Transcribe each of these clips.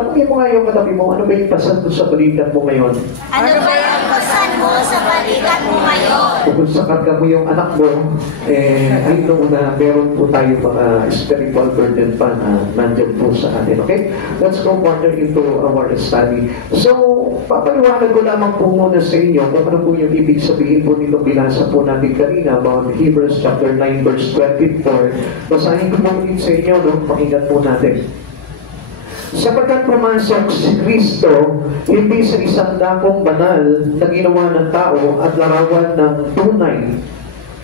Tanungin mo nga yung katabi mo, ano ba yung pasan mo sa balikat mo ngayon? Ano ba yung pasan mo sa balikat mo ngayon? Kung sa karga mo yung anak mo, I know na meron po tayo mga spiritual burden pa na nandyan po sa atin. Okay? Let's go further into our study. So, papaliwanag ko lamang po muna sa inyo kung ano po yung ibig sabihin po nito binasa po natin kanina about Hebrews chapter 9 verse 24. Basahin ko po ulit sa inyo, no? Pakinggan po natin. Sapagkat pumasok si Kristo hindi sa isang dakong banal na ginawa ng tao at larawan ng tunay,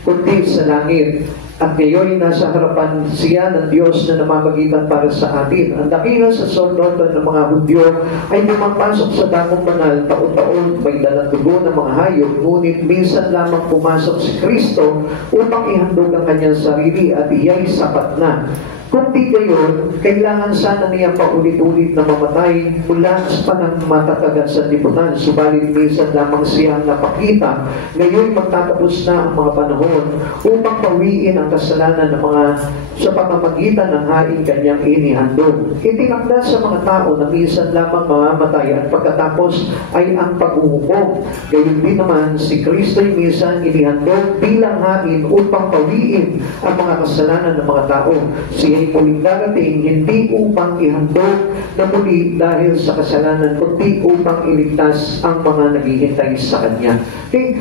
kundi sa langit. At ngayon nasa harapan siya ng Diyos na namamagitan para sa atin. Ang dakilang saserdote ng mga Hudyo ay pumapasok sa dakong banal taon-taon, may dalang dugo ng mga hayop, ngunit minsan lamang pumasok si Kristo upang ihandog ang kanyang sarili at iya'y sapat na. Kung di gayon, kailangan sana niya paulit-ulit na mamatay mula sa panangmatatagan sa lipunan. Subalit minsan lamang siya napakita. Ngayon magtatapos na ang mga panahon upang pawiin ang kasalanan ng mga sa pamamagitan ng haing kanyang inihandog. Itinakda sa mga tao na minsan lamang mamamatay at pagkatapos ay ang paghuhukom. Gayon din naman si Kristo'y minsan inihandog bilang hain upang pawiin ang mga kasalanan ng mga tao. Siya'y muling darating hindi upang ihandog na muli dahil sa kasalanan, kundi upang iligtas ang mga naghihintay sa Kanya. Okay?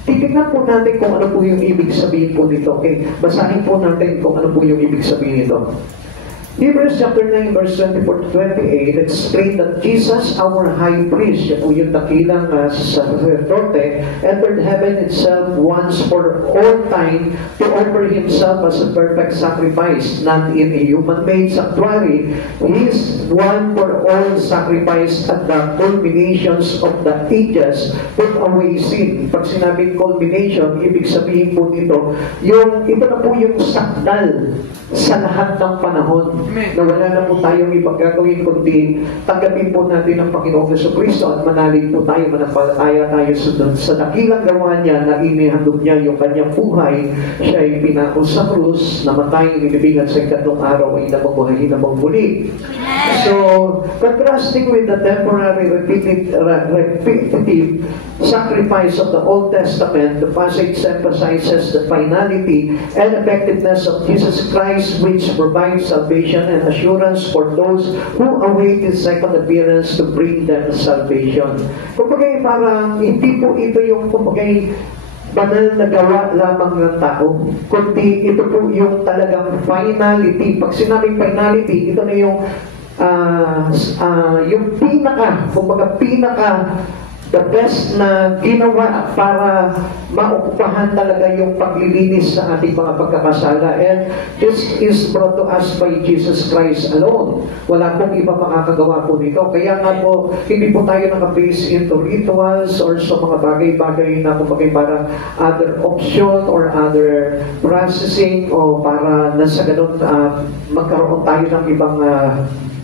Titignan po natin kung ano po yung ibig sabihin po nito. Okay? Basahin po natin kung ano po yung ibig sabihin nito. Hebrews chapter 9 verse 24-28 explain that Jesus, our high priest, siya po yung dakilang sacerdote, entered heaven itself once for all time to offer himself as a perfect sacrifice, not in a human-made sanctuary. He is one for all sacrifice at the culminations of the ages, put away sin. Pag sinabing culmination, ibig sabihin po nito, ito na po yung sakdal sa lahat ng panahon. Na wala na po tayong ibang gagawin kundi tanggapin po natin ang Panginoong Jesucristo at manalig po tayo, manampalataya tayo sa dakilang gawa niya na inihandog niya yung kanyang buhay. Siya ay pinako sa krus, namatay, nilibingan sa ikatlong araw ay napabuhay na muli. So, contrasting with the temporary repetitive sacrifice of the Old Testament, the passage emphasizes the finality and effectiveness of Jesus Christ, which provides salvation and assurance for those who await His second appearance to bring them salvation. Kumbaga parang hindi po ito yung kumbaga banal na gawa lamang ng tao, kundi ito po yung talagang finality. Pag sinabing finality, ito na yung pinaka the best na ginawa para maokupahan talaga yung paglilinis sa ating mga pagkakasala. And this is brought to us by Jesus Christ alone. Wala pong iba makakagawa po nito. Kaya nga po, hindi po tayo naka-base into rituals or sa mga bagay-bagay na kumagay para other option or other processing o para nasa ganun magkaroon tayo ng ibang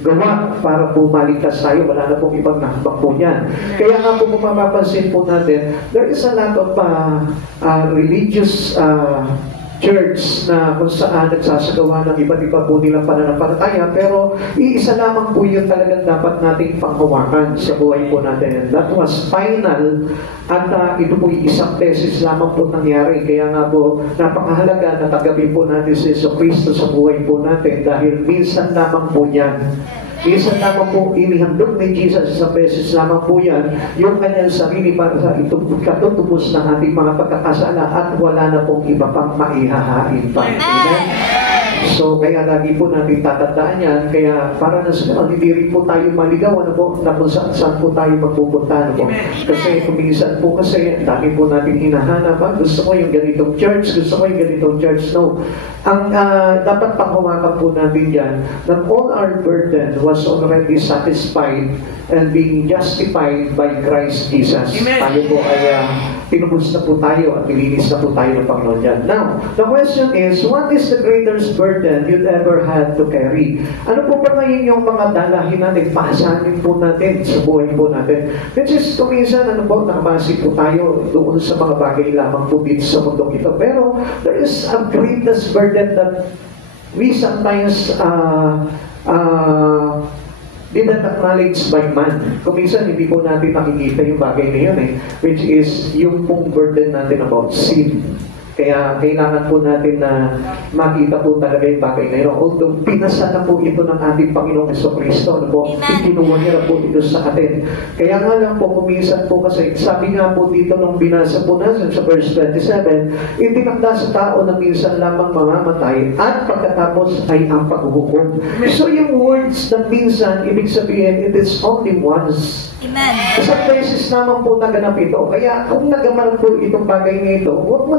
gawa para po maligtas tayo. Wala na pong ibang nakabang po yan. Kaya nga po kung mapapansin po natin, there is a lot of religious church na kung saan nagsasagawa ng iba't iba po nilang pananampalataya, pero iisa lamang po yun talagang dapat nating panghawakan sa buhay po natin. That was final at ito po isang beses lamang po nangyari. Kaya nga po napakahalaga na tanggapin po natin si Jesucristo sa buhay po natin dahil minsan lamang po yan. Minsan lamang po inihandog ni Jesus sa beses lamang po yan yung kanyang sarili para sa katutubos ng ating mga pagkakasala at wala na pong iba pang maihahain pa. Amen? So, kaya lagi po natin tatandaan yan. Kaya para na sa hindi rin po tayo maligaw na kung saan po tayo magpupunta. Kasi kuminsan po kasi dami po natin hinahanap. Gusto ko yung ganitong church, gusto ko yung ganitong church. No. Ang dapat panghawakan po natin yan that all our burden was already satisfied and being justified by Christ Jesus. Amen. Tayo po ay pinubos na po tayo at nilinis na po tayo ng Panginoon dyan. Now, the question is, what is the greatest burden you'd ever had to carry? Ano po ba ngayon yung mga dalahin natin, pasanin po natin sa buhay po natin? Which is, kuminsan, nakabase po tayo doon sa mga bagay lamang po dito sa mundong ito. Pero, there is a greatest burden that we sometimes did not acknowledged by man. Kung minsan, hindi po natin nakikita yung bagay na yun which is yung pong burden natin about sin. Kaya kailangan po natin na makita po talaga yung bagay na yun. Although pinasa na po ito ng ating Panginoong Jesucristo, ano po, ikinuha niya na po ito sa atin. Kaya nga lang po, kuminsan po kasi, sabi nga po dito nung binasa po natin sa verse 27, itinakda sa tao na minsan lamang mamamatay at pagkatapos ay ang paghuhukom. So yung words na minsan, ibig sabihin, it is only once. Amen. Isang beses naman po naganap ito. Kaya kung nagamal po itong bagay na ito, huwag mo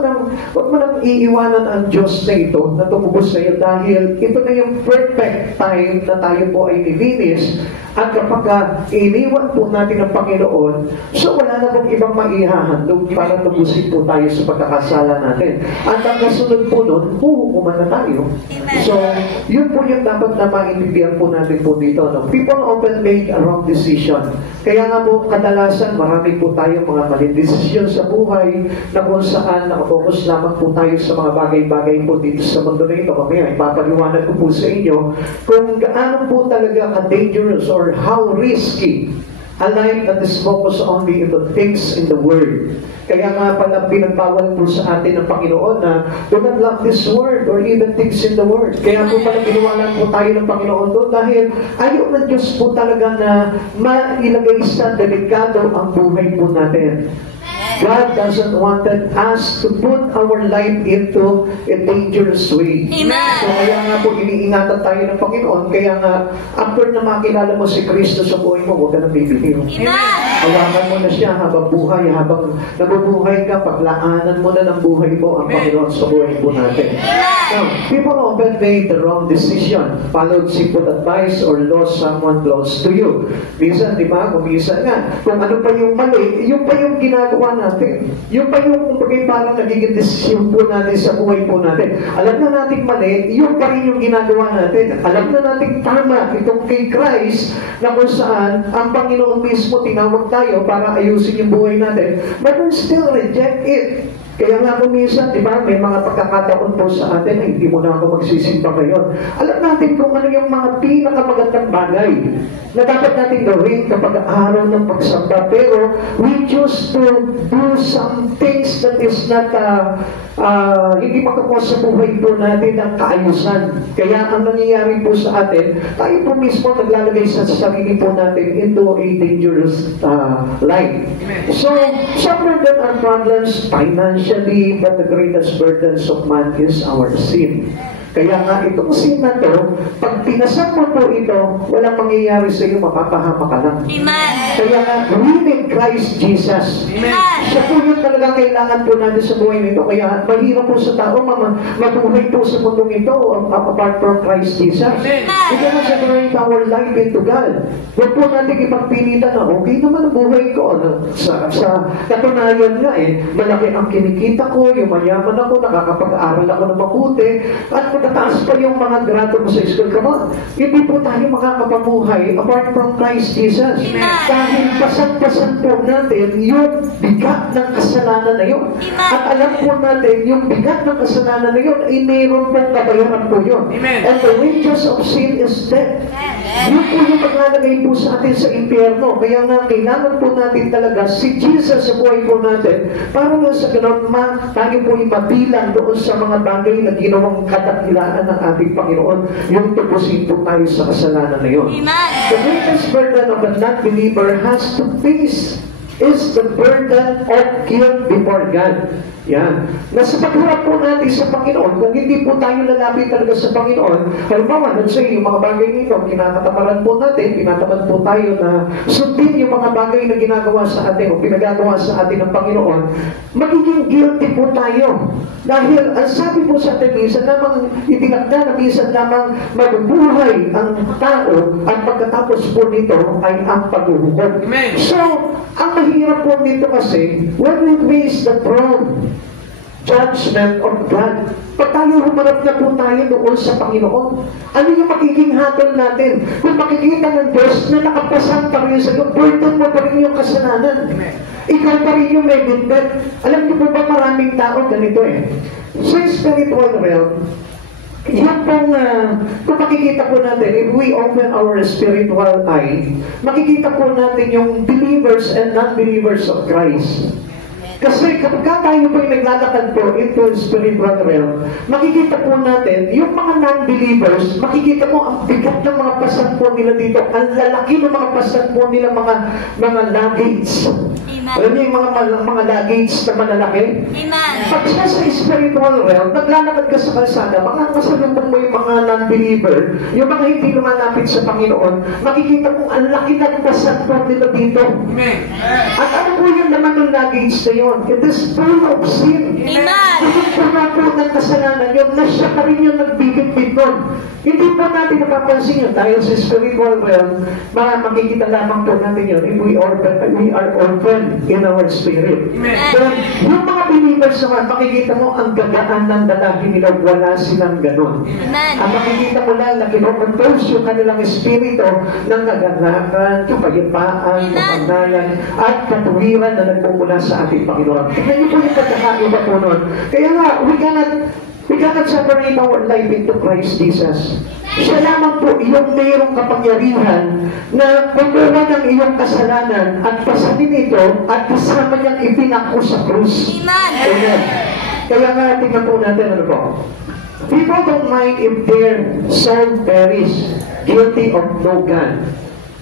nang iiwanan ang Diyos na ito na tumubos sa iyo dahil ito na yung perfect time na tayo po ay nilinis. At kapag iniwan po natin ang Panginoon, so wala na pong ibang maihahandog para tubusin po tayo sa pagkakasala natin. At ang kasunod po nun, huhukuman na tayo. So, yun po yung dapat na maintindihan po natin po dito. No? People often make a wrong decision. Kaya nga po, kadalasan, marami po tayo mga maling desisyon sa buhay na kung saan nakafocus lamang po tayo sa mga bagay-bagay po dito sa mundo na ito. Mamaya, ipapaliwanag ko po sa inyo kung gaano po talaga ka-dangerous or how risky a life that is focused only in the things in the world. Kaya nga pala pinagbawal po sa atin ng Panginoon na do not love this world or even things in the world. Kaya po pala piniwalan po tayo ng Panginoon doon dahil ayaw ng Diyos po talaga na mailagay sa delikado ang buhay po natin. God doesn't want us to put our life into a dangerous way. Amen. So kaya nga po iniingatan tayo ng Panginoon. Kaya nga, after na makilala mo si Kristo sa buhay mo, huwag ka na bibitiw. Hawakan mo na siya habang buhay, habang nabubuhay ka, paglaanan mo na ng buhay mo ang Panginoon sa buhay po natin. Now, people often made the wrong decision, followed simple advice, or lost someone close to you. Minsan, di ba? Kung minsan nga, kung ano pa yung mali, yung pa yung ginagawa natin. Yung pa yung parang nagiging desisyon po natin sa buhay po natin. Alam na natin mali, yung pa rin yung ginagawa natin. Alam na natin tama itong kay Christ na kung saan ang Panginoon mismo tinawag tayo para ayusin yung buhay natin. But we still reject it. Kaya nga kung minsan, di ba, may mga pagkakataon po sa atin na hindi mo na ako magsisimba ngayon. Alam natin kung ano yung mga pinakamagandang bagay na dapat natin gawin kapag araw ng pagsamba. Pero we choose to do some things that is not hindi makakuha sa buhay po natin ng kaayusan. Kaya ang nangyayari po sa atin, tayo po mismo naglalagay sa sarili po natin into a dangerous life. So, some of them are problems financially, but the greatest burdens of man is our sin. Kaya nga itong sin na to, pag pinasang mo po ito, walang mangyayari sa iyo, mapapahama ka lang. Amen. Kaya nga, we need Christ Jesus. Amen. Siya po yung talagang kailangan po natin sa buhay nito. Kaya mahirap po sa tao, mabuhay po sa mundong ito apart from Christ Jesus. We cannot separate our life into God. Huwag po natin ipagpilitan na, okay naman ang buhay ko. Sa katunayan nga malaki ang kinikita ko, yung mayaman ako, nakakapag-aaral ako ng mabuti, at pagkataas pa yung mga grado mo sa school. Come on, hindi po tayo makakapamuhay apart from Christ Jesus. Dahil pasan-pasan po natin yung bigat ng kasalanan na yun. At alam po natin, yung bigat ng kasalanan na yun, ay mayroon pong kabayaran po yun. And the wages of sin is death. Yun po yung paglalagay po sa atin sa impyerno. Kaya nga, kailangan po natin talaga si Jesus sa buhay po natin para nga sa ganun, tayo po ipabilang doon sa mga bagay na ginawang kadakilaan ng ating Panginoon, yung tubusin po tayo sa kasalanan na yun. The greatest burden of a non-believer has to face is the burden of guilt before God. Yan. Nasa pagharap po natin sa Panginoon, kung hindi po tayo lalapit talaga sa Panginoon, halimbawa, sa yung mga bagay nito, kinakatamaran po natin, tinatamad po tayo na sundin yung mga bagay na ginagawa sa atin o pinagagawa sa atin ng Panginoon, magiging guilty po tayo. Dahil, ang sabi po sa atin, minsan lamang itinakda na minsan lamang mabubuhay ang tao at pagkatapos po nito ay ang paghuhukom. So, ang mahirap po nito kasi, when we face the throne, judgment of God. Pag tayo humarap na po tayo doon sa Panginoon, ano yung magiging hatol natin? Kung makikita ng Diyos na nakapasang pa rin sa iyo, burden mo pa rin yung kasalanan. Ikaw pa rin yung may bintad. Alam niyo po ba maraming tao ganito Sa spiritual realm, yan pong, kung makikita po natin, if we open our spiritual eye, makikita po natin yung believers and non-believers of Christ. Kasi kapag tayo po yung naglalakad po into spiritual realm, makikita po natin, yung mga non-believers, makikita mo ang bigat ng mga pasan po nila dito, ang lalaki ng mga pasan po nila, mga luggage. Alam niyo yung mga luggage na malalaki? Amen. Pag siya sa spiritual realm, naglalakad ka sa kalsada, mga kasalubong mo yung mga non-believer, yung mga hindi lumalapit sa Panginoon, makikita mo ang laki ng pasan po nila dito. At ano po yung naman ng luggage na yun? It is full of sin. Amen. Puno po ng kasalanan yun, na siya pa rin yung nagbibit-bit nun. Hindi po natin napapansin yun dahil sa spiritual realm, makikita lamang po natin yun if we are open in our spirit. But yung mga believers naman, makikita mo ang gagaan ng dalahin nila, wala silang ganun. Ang makikita mo lang na kinocompose yung kanilang espiritu ng naganakan, kapayapaan, kapagnalan, at katuwiran na nagmumula sa ating Panginoon. Tignan niyo po yung pagkakaiba po nun. Kaya nga, we cannot separate our life into Christ Jesus. Siya lamang po yung mayroong kapangyarihan na kumuha ng iyong kasalanan at pasanin ito at kasama niyang ipinako sa krus. Amen. Kaya nga, tingnan po natin ano po. People don't mind if their soul perish, guilty of no God.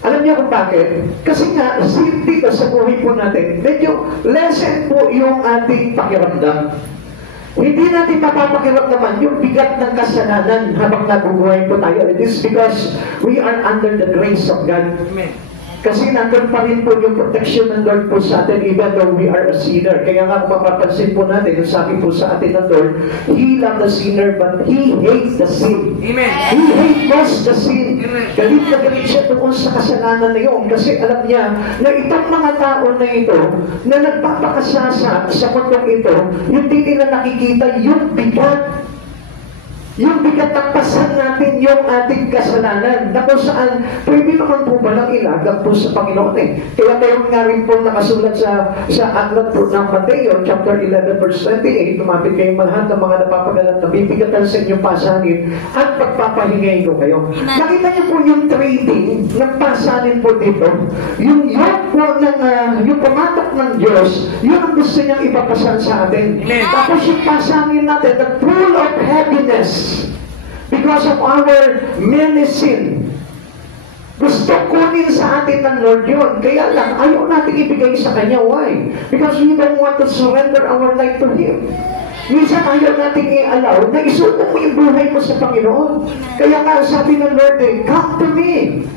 Alam niyo kung bakit? Kasi nga, dito sa buhay po natin, medyo lesson po yung ating pakiramdam. Hindi natin mapapakiramdaman yung bigat ng kasalanan habang nabubuhay po tayo. It is because we are under the grace of God. Amen. Kasi nandun pa rin po yung protection ng Lord po sa atin even though we are a sinner. Kaya nga kung mapapansin po natin, yung sabi po sa atin ng Lord, He loved the sinner but He hates the sin. Amen. He hates the sin. Galit na galit siya doon sa kasalanan na yun kasi alam niya na itong mga tao na ito na nagpapakasasa sa mundong ito, hindi nila nakikita yung bigat. Yung bigat ng pasan natin yung ating kasalanan na kung saan pwede naman po palang ilagak po sa Panginoon eh. Kaya mayroon nga rin po nakasulat sa aklat po ng Mateo chapter 11 verse 28, lumapit kayo lahat ng mga napapagalat na bibigatan sa inyong pasanin at pagpapahingay ko kayo. Nakita niyo po yung trading ng pasanin po dito. Yung po ng yung pumatak ng Diyos, yun ang gusto niyang ipapasan sa atin. Tapos yung pasanin natin, the full of heaviness because of our many sin. Gusto kunin sa atin ng Lord yun. Kaya lang, ayaw natin ibigay sa Kanya. Why? Because we don't want to surrender our life to Him. Minsan ayaw natin i-allow na isuko mo yung buhay mo sa Panginoon. Kaya nga sabi ng Lord, come to me,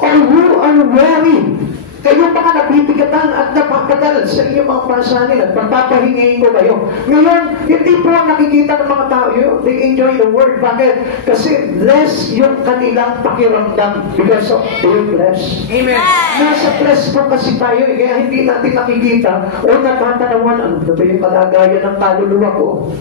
all who are weary. Kayo mga nabibigatan at napakagal sa inyong mga pasanin at pagpapahingayin ko kayo. Ngayon, hindi po nakikita ng mga tao yun. They enjoy the word. Bakit? Kasi less yung kanilang pakiramdam because of their flesh. Amen. Nasa flesh po kasi tayo. Kaya hindi natin nakikita o natatanawan ano ba yung kalagayan ng kaluluwa ko.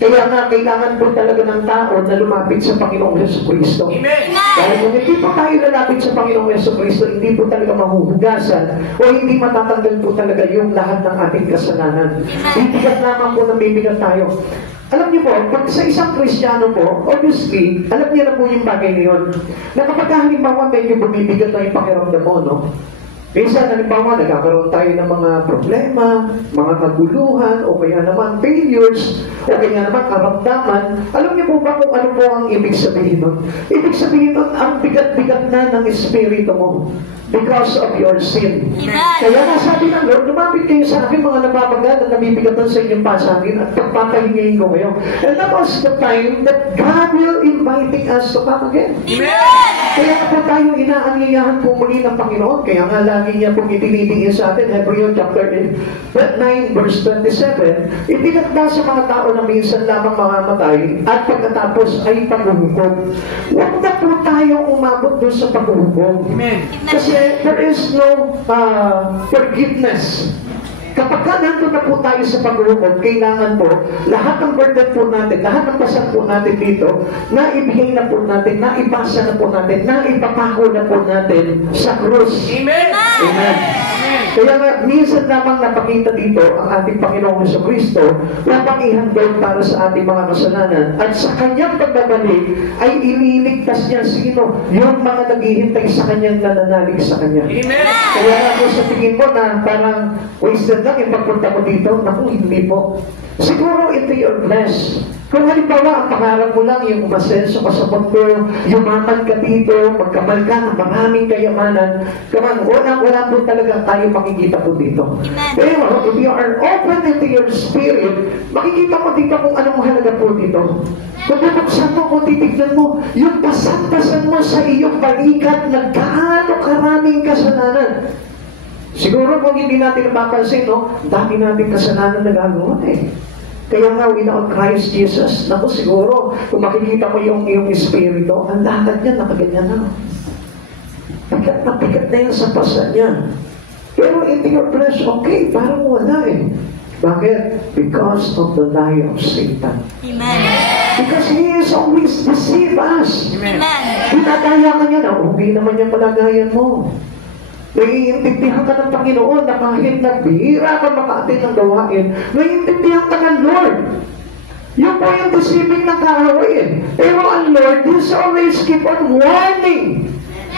Kaya nga, kailangan po talaga ng tao na lumapit sa Panginoong Jesucristo. Amen! Dahil kung hindi po tayo lalapit sa Panginoong Jesucristo, hindi po talaga mahuhugasan o hindi matatanggal po talaga yung lahat ng ating kasalanan. Bibigat lamang po na bibigat tayo. Alam niyo po, pag sa isang Kristiyano po, obviously, alam niyo na po yung bagay na yun. Na kapag halimbawa medyo bumibigat na yung pakiramdam mo, no? Minsan, halimbawa, nagkakaroon tayo ng mga problema, mga kaguluhan, o kaya naman failures, o kaya naman karamdaman. Alam niyo po ba kung ano po ang ibig sabihin nun? Ibig sabihin nun, ang bigat-bigat na ng espiritu mo because of your sin. Kaya nga sabi ng Lord, lumapit kayo sa akin mga nababagal at nabibigatan sa inyong pasanin at pagpapahingayin ko kayo. And that was the time that God will inviting us to come again. Amen! Kaya po tayo inaanyayahan po muli ng Panginoon. Kaya nga lagi niya pong itinibigin sa atin, Hebrew chapter 9 verse 27, itinagda sa mga tao na minsan lamang mamamatay at pagkatapos ay paghuhukom. Huwag na po tayong umabot doon sa paghuhukom. Amen! Kasi there is no forgiveness. Kapag nandun na po tayo sa paghuhukom, kailangan po, lahat ng burden po natin, lahat ng pasan po natin dito, naibigay na po natin, naipasa na po natin, naipapako na po natin sa krus. Amen! Amen! Amen. Kaya nga, minsan lamang napakita dito ang ating Panginoong Jesucristo na pang-ihandog para sa ating mga kasalanan. At sa kanyang pagbabalik ay ililigtas niya sino? Yung mga naghihintay sa kanyang nananalig sa kanya. Amen. Kaya nga kung sa tingin mo na parang wasted lang yung pagpunta mo dito, naku, hindi po. Siguro ito your bless. Kung halimbawa, ang pangarap mo lang yung umasenso ka sa mundo, yumaman ka dito, magkamal ka ng maraming kayamanan, wala po talaga tayo makikita po dito. Pero if you are open into your spirit, makikita mo dito kung anong mahalaga po dito. Kung bubuksan mo, kung titignan mo, yung pasan-pasan mo sa iyong balikat na gaano karaming kasalanan. Siguro kung hindi natin napapansin, no, dami natin kasalanan na gagawa eh. Kaya nga, without Christ Jesus, naku siguro, kung makikita mo yung iyong espiritu, ang lakad niya, nakaganyan na. Pikat na yan sa pasa niya. Pero in your flesh, okay, parang wala eh. Bakit? Because of the lie of Satan. Amen. Because he is always deceive us. Amen. Pinagaya ka niya na, hindi naman yung palagayan mo. Naiintindihan ka ng Panginoon na kahit nagbihira ka makaatin ng gawain, naiintindihan ka ng Lord. Yun po yung deceiving ng kaaway eh. Pero ang Lord is always keep on warning.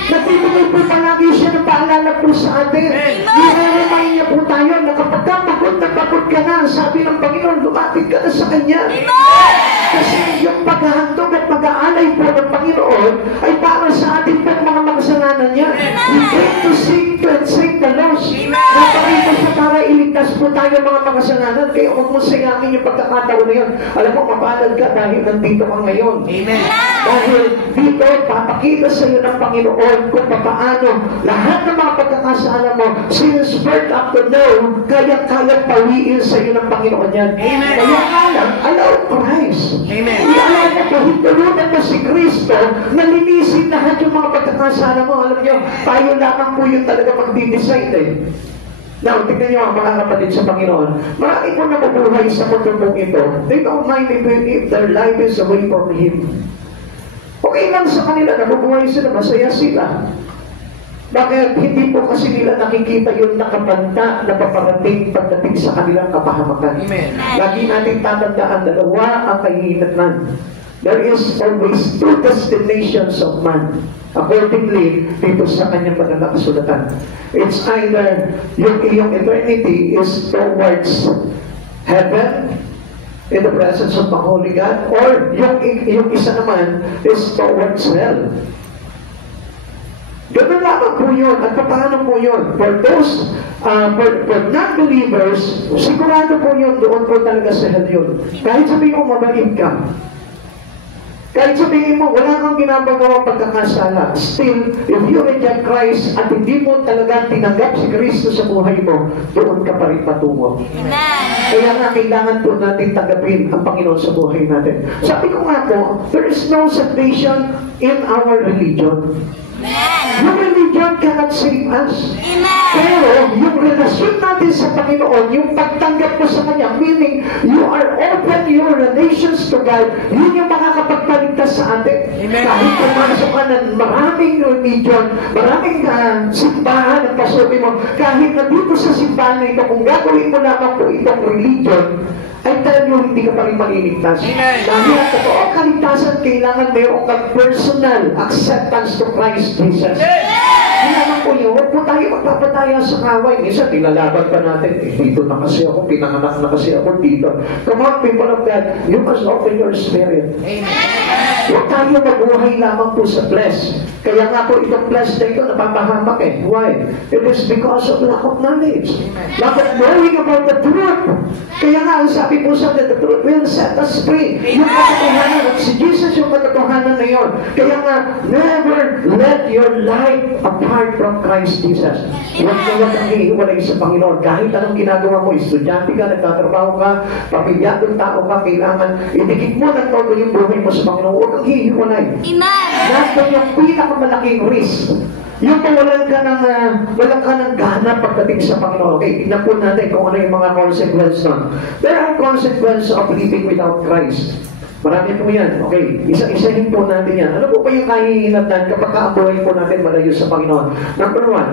Nagbibigay po palagi siya ng paalala po sa atin. Ginaremay niya po tayo na kapag pagod na pagod ka na, sabi ng Panginoon, lumapit ka na sa Kanya. Kasi yung paghahandog at pag-aalay po ng Panginoon ay para sa ating pong mga makasalanan niya. We came to seek and save the lost. Naparito siya para iligtas po tayo mga makasalanan. Kaya huwag mo sayangin yung pagkakataon na yun. Alam mo, mapalad ka dahil nandito ka ngayon. Amen. Dahil dito, papakita sa iyo ng Panginoon kung paano lahat ng mga pagkakasala mo, since birth up to now, kaya-kaya pawiin sa iyo ng Panginoon yan. Amen. Kaya alam, allow Christ. Amen. Ialam mo po, hintulunan mo si Kristo na linisin lahat yung mga pagkakasala mo. Alam nyo, tayo lamang po yung talaga mag-decide eh. Now, tignan nyo ang mga kapatid sa Panginoon. Marami po nabubuhay sa mundo pong ito. They don't mind if their life is away from Him. Okay lang sa kanila, nabubuhay sila, masaya sila. Bakit? Hindi po kasi nila nakikita yung nakapanta na paparating pagdating sa kanilang kapahamakan. Amen. Lagi natin tatandaan, dalawa ang kahihinatnan. There is always two destinations of man. Accordingly, dito sa kanyang pagkakasulatan. It's either yung iyong eternity is towards heaven, in the presence of the Holy God, or yung isa naman is towards hell. Ganun lamang po yun. At paano po yun? For those, for non-believers, sigurado po yun, doon po talaga sa hell yun. Kahit sabihin mo, mabait ka. Kahit sabihin mo, wala kang ginagawa pagkakasala. Still, if you reject Christ at hindi mo talaga tinanggap si Kristo sa buhay mo, doon ka pa rin patungo. Amen. Kaya nga, kailangan po natin tanggapin ang Panginoon sa buhay natin. Sabi ko nga po, there is no salvation in our religion. Amen. Yung religion cannot save us. Amen. Pero yung relasyon natin sa Panginoon, yung pagtanggap mo sa Kanya, meaning you are open your relations to God, yun yung makakapagpaligtas sa atin. Amen. Kahit pumasok ka ng maraming religion, maraming simbahan ang pasubi mo, kahit na dito sa simbahan na ito, kung gagawin mo lamang po itong religion, ay talagang hindi ka pa rin maliligtas. Amen. Dahil ang totoong kaligtasan, kailangan mayroong kang personal acceptance to Christ Jesus. Kailangan po yun, huwag po tayo magpapataya sa kaway. Minsan, nilalaban pa natin, dito na kasi ako, pinanganak na kasi ako dito. Come on, people of God, you must open your spirit. Amen. Huwag tayo mabuhay lamang po sa flesh. Kaya nga po itong flesh na ito napapahamak eh. Why? It is because of lack of knowledge. Lack of knowing about the truth. Kaya nga, ang sabi po sa the truth will set us free. Yung katotohanan, at si Jesus yung katotohanan na yun. Kaya nga, never let your life apart from Christ Jesus. Huwag kang hihiwalay sa Panginoon. Kahit anong ginagawa mo, estudyante ka, nagtatrabaho ka, pamilyadong tao ka, kailangan idikit mo ng todo yung buhay mo sa Panginoon. Huwag kang hihiwalay. Amen. Nasa yung pinakamalaking risk. Yung walang ka ng gana pagdating sa Panginoon. Okay, tignan po natin kung ano yung mga consequences nun. There are consequences of living without Christ. Marami po yan. Okay, isa-isahin po natin yan. Ano po ba yung kahihinatnan kapag ang buhay po natin malayo sa Panginoon? Number one,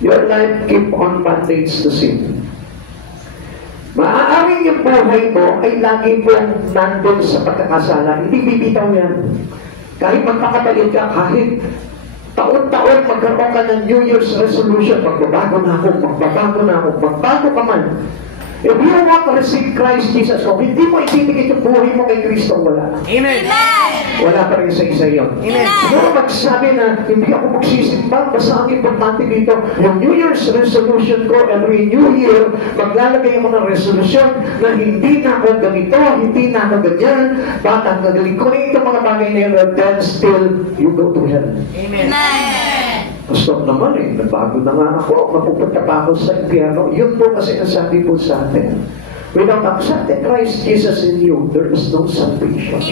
your life keep on bondage to sin. Maaaring yung buhay mo ay lagi pong nandun sa pagkakasala. Hindi bibitaw yan. Kahit magpakatalit ka, kahit taon-taon magkaroon ka ng New Year's resolution, magbabago na ako, magbago ka man. If you want to receive Christ Jesus, kung hindi mo itibigit yung buhay mo kay Kristo, wala. Amen. Wala pa rin sa isa yun. Amen. Siguro magsabi na, hindi ako magsisimba, basta ang importante dito, yung New Year's resolution ko, every New Year, maglalagay ako ng resolution na hindi na ako ganito, hindi na ako ganyan, bakit ang gagaling ko na itong mga bagay na yun, then still, you go to hell. Amen. Gusto naman nagbago na nga ako, mapupunta pa ako sa impyerno. Yun po kasi ang sabi po sa atin. Without accepting Christ Jesus in you, there is no salvation.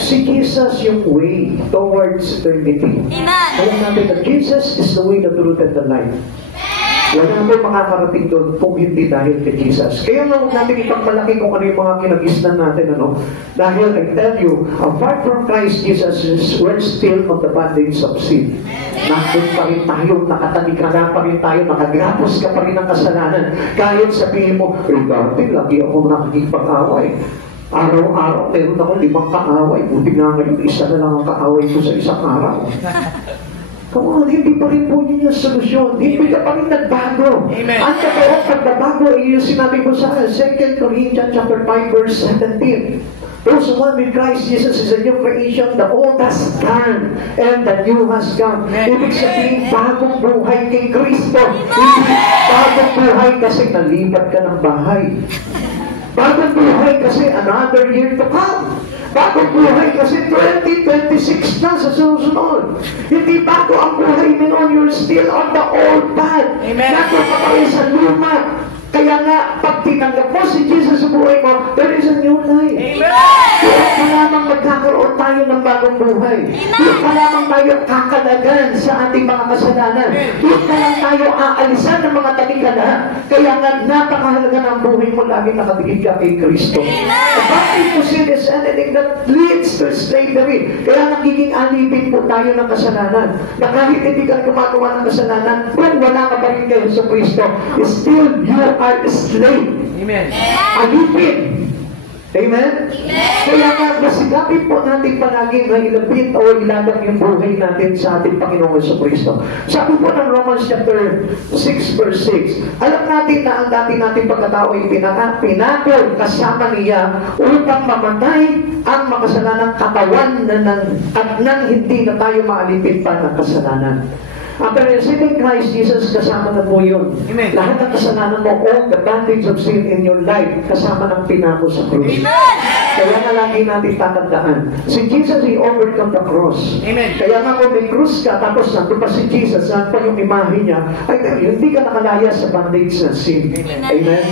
Si Jesus yung way towards eternity. Kaya natin na Jesus is the way, the truth, and the life. Wala mo makakarating doon kung hindi dahil kay Jesus. Kaya lang natin ipagmalaki kung ano yung mga kinagisnan natin. Dahil I tell you, apart from Christ Jesus, we're still on the bondage of sin. Nandun pa rin tayo, nakatalikana pa rin tayo, nakagrapos ka pa rin ng kasalanan. Kahit sabihin mo, dati lagi ako nakikipag-away. Araw-araw, meron ako 5 kaaway. Buti nga ngayon, isa na lang ang kaaway ko sa isang araw. Come on, hindi pa rin po yun yung solusyon. Hindi ka pa rin nagbago. Amen. Ang totoo pagbabago ay yung sinabi ko sa 2 Corinthians chapter 5 verse 17. Those who want with Christ Jesus is a new creation, the old has gone and the new has come. Ibig sabihin, bagong buhay kay Kristo. Hindi bagong buhay kasi nalipat ka ng bahay. Bagong buhay kasi another year to come. Bagong buhay kasi 2026 na sa susunod. Hindi bago ang buhay mo noon, you're still on the old path. Nato pa kayo sa luma. Kaya nga, pag tinanggap mo si Jesus sa buhay mo, there is a new life. Kaya pa lamang magkakaroon tayo ng bagong buhay. Kaya pa lamang tayo kakalagan sa ating mga kasalanan. Kaya pa lang tayo aalisan ng mga talikala. Kaya nga, napakahalaga ng buhay mo lagi nakatigid ka kay Kristo. Bakit mo sin is anything that leads to slavery? Kaya nagiging alipin po tayo ng kasalanan. Na kahit hindi ka gumagawa ng kasalanan, kung wala ka pa rin kayo sa Kristo, still you are slave. Amen. Alipin. Amen? Kaya nga, masigapin po natin palagi na ilapit o ilalap yung buhay natin sa ating Panginoon sa Kristo. Sabi po ng Romans chapter 6 verse 6, alam natin na ang dati nating pagkatao ay pinakol kasama niya upang mamatay ang makasalanang katawan at nang hindi na tayo maalipin pa ng kasalanan. After receiving Christ Jesus, kasama na po yun. Amen. Lahat ng kasalanan mo, all the bondage of sin in your life, kasama ng pinako sa krus. Kaya nga lagi natin tatandaan. Si Jesus, He overcome the cross. Amen. Kaya nga kung may krus ka, tapos nandun pa si Jesus, nandun pa yung imahe niya, ay hindi ka nakalaya sa bondage ng sin. Amen.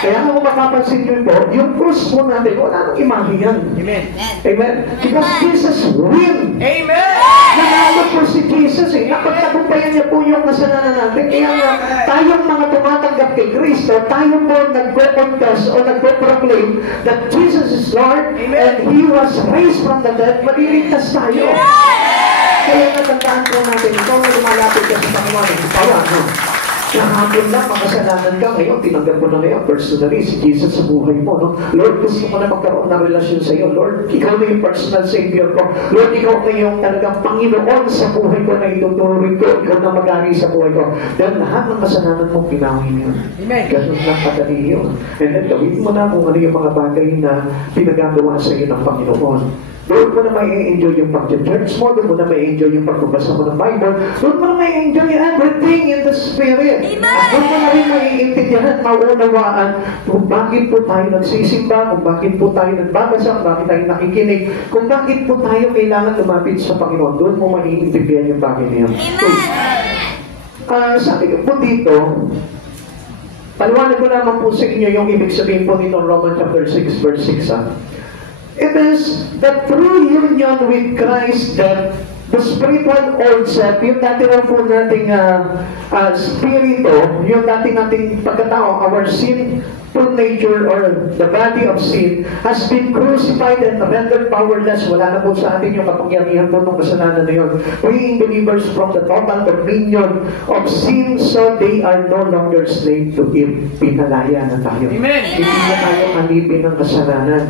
Kaya nga kung mapapansin nyo po, yung krus po natin, wala nang imahe yan. Amen. Amen. Because Jesus win. Amen. Nanalo po si Jesus napagtagumpayan niya po yung kasalanan natin. Kaya nga, tayong mga tumatanggap kay Kristo, tayo po nagpo-confess o nagpo-proclaim that Jesus is Lord and He was raised from the dead, maliligtas tayo. Kaya natandaan po natin, ikaw na lumalapit ka sa Panginoon. Ikaw, kahapon lang, makasalanan ka. Ngayon, tinanggap mo na ngayon personally si Jesus sa buhay mo. Lord, gusto ko na magkaroon ng relasyon sa iyo. Lord, ikaw na yung personal Savior ko. Lord, ikaw na yung talagang Panginoon sa buhay ko na itutuloy ko. Ikaw na mag-ari sa buhay ko. Dahil lahat ng kasalanan mo, pinawin yun. Ganun lang kadali yun. And then, gawin mo na kung ano yung mga bagay na pinagagawa sa iyo ng Panginoon. Doon mo na may enjoy yung pag-church mo, doon mo na may enjoy yung pagbabasa mo ng Bible, doon mo na may enjoy everything in the Spirit. At doon mo na rin maiintindihan, maunawaan kung bakit po tayo nagsisimba, kung bakit po tayo nagbabasa, kung bakit tayo nakikinig, kung bakit po tayo kailangan lumapit sa Panginoon. Doon mo maiintindihan yung bagay na yan. Sabi ko po dito, paliwanag ko naman po sa inyo yung ibig sabihin po nito Romans chapter 6 verse 6. It is the true union with Christ that The spiritual old self, yung dati lang po nating spirito, yung dati nating pagkatao, our sinful nature or the body of sin has been crucified and rendered powerless. Wala na po sa atin yung kapangyarihan po ng kasalanan na yun. Freeing believers from the total dominion of sin so they are no longer slave to it. Pinalaya na tayo. Amen. Hindi na tayo alipin ng kasalanan.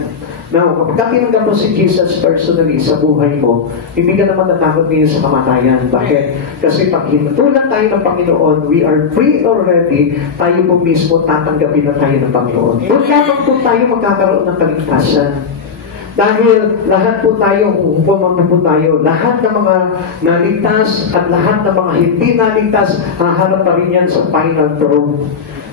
Now, kapag tinanggap mo si Jesus personally sa buhay mo, hindi ka naman natakot ngayon sa kamatayan. Bakit? Kasi pag hinutulan tayo ng Panginoon, we are free already, tayo po mismo tatanggapin na tayo ng Panginoon. Doon lamang po tayo magkakaroon ng kaligtasan. Dahil lahat po tayo, pumampa po tayo, lahat ng mga naligtas at lahat ng mga hindi naligtas, haharap pa rin yan sa final throne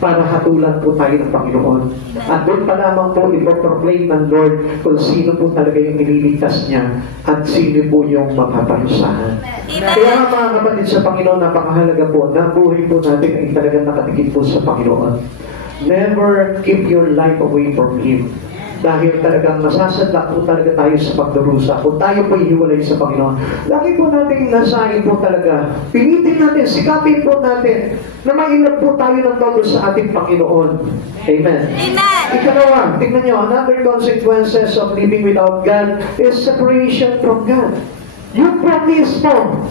para hatulan po tayo ng Panginoon. At doon pa lamang po ipoproclaim ng Lord kung sino po talaga yung nililigtas niya at sino po yung mapaparusahan. Kaya mga kapatid sa Panginoon, napakahalaga po na buhay po natin ay talagang nakatikip po sa Panginoon. Never keep your life away from Him. Dahil talagang masasadla po talaga tayo sa pagdurusa. Kung tayo po ihiwalay sa Panginoon, lagi po natin nasahin po talaga. Pilitin natin, sikapin po natin na maingat po tayo ng todo sa ating Panginoon. Amen. Amen. Ikalawa, tingnan nyo, another consequences of living without God is separation from God. Yung practice mo,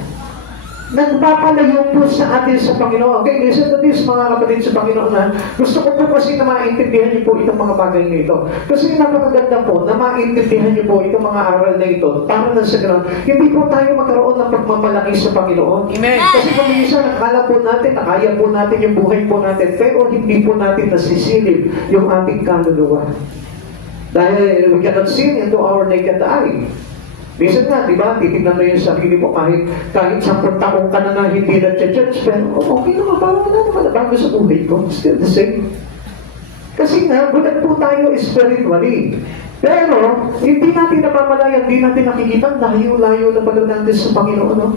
nagpapalayo po sa atin sa Panginoon. Okay, listen to this mga kapatid sa Panginoon na gusto ko po kasi na maintindihan niyo po itong mga bagay na ito. Kasi napakaganda po na maintindihan niyo po itong mga aral na ito para na sa ganun, hindi po tayo magkaroon ng pagmamalaki sa Panginoon. Amen. Kasi kung minsan nakala po natin, nakaya po natin yung buhay po natin, pero hindi po natin nasisilip yung ating kaluluwa. Dahil we cannot see into our naked eye. Minsan nga, di ba, titignan mo yung sarili mo kahit 10 taong ka na hindi nag-church, pero okay naman, parang wala naman nabago sa buhay ko, still the same. Kasi nga, bulag po tayo spiritually. Pero, hindi natin napamalayan, hindi natin nakikita, layo-layo na pala natin sa Panginoon, no?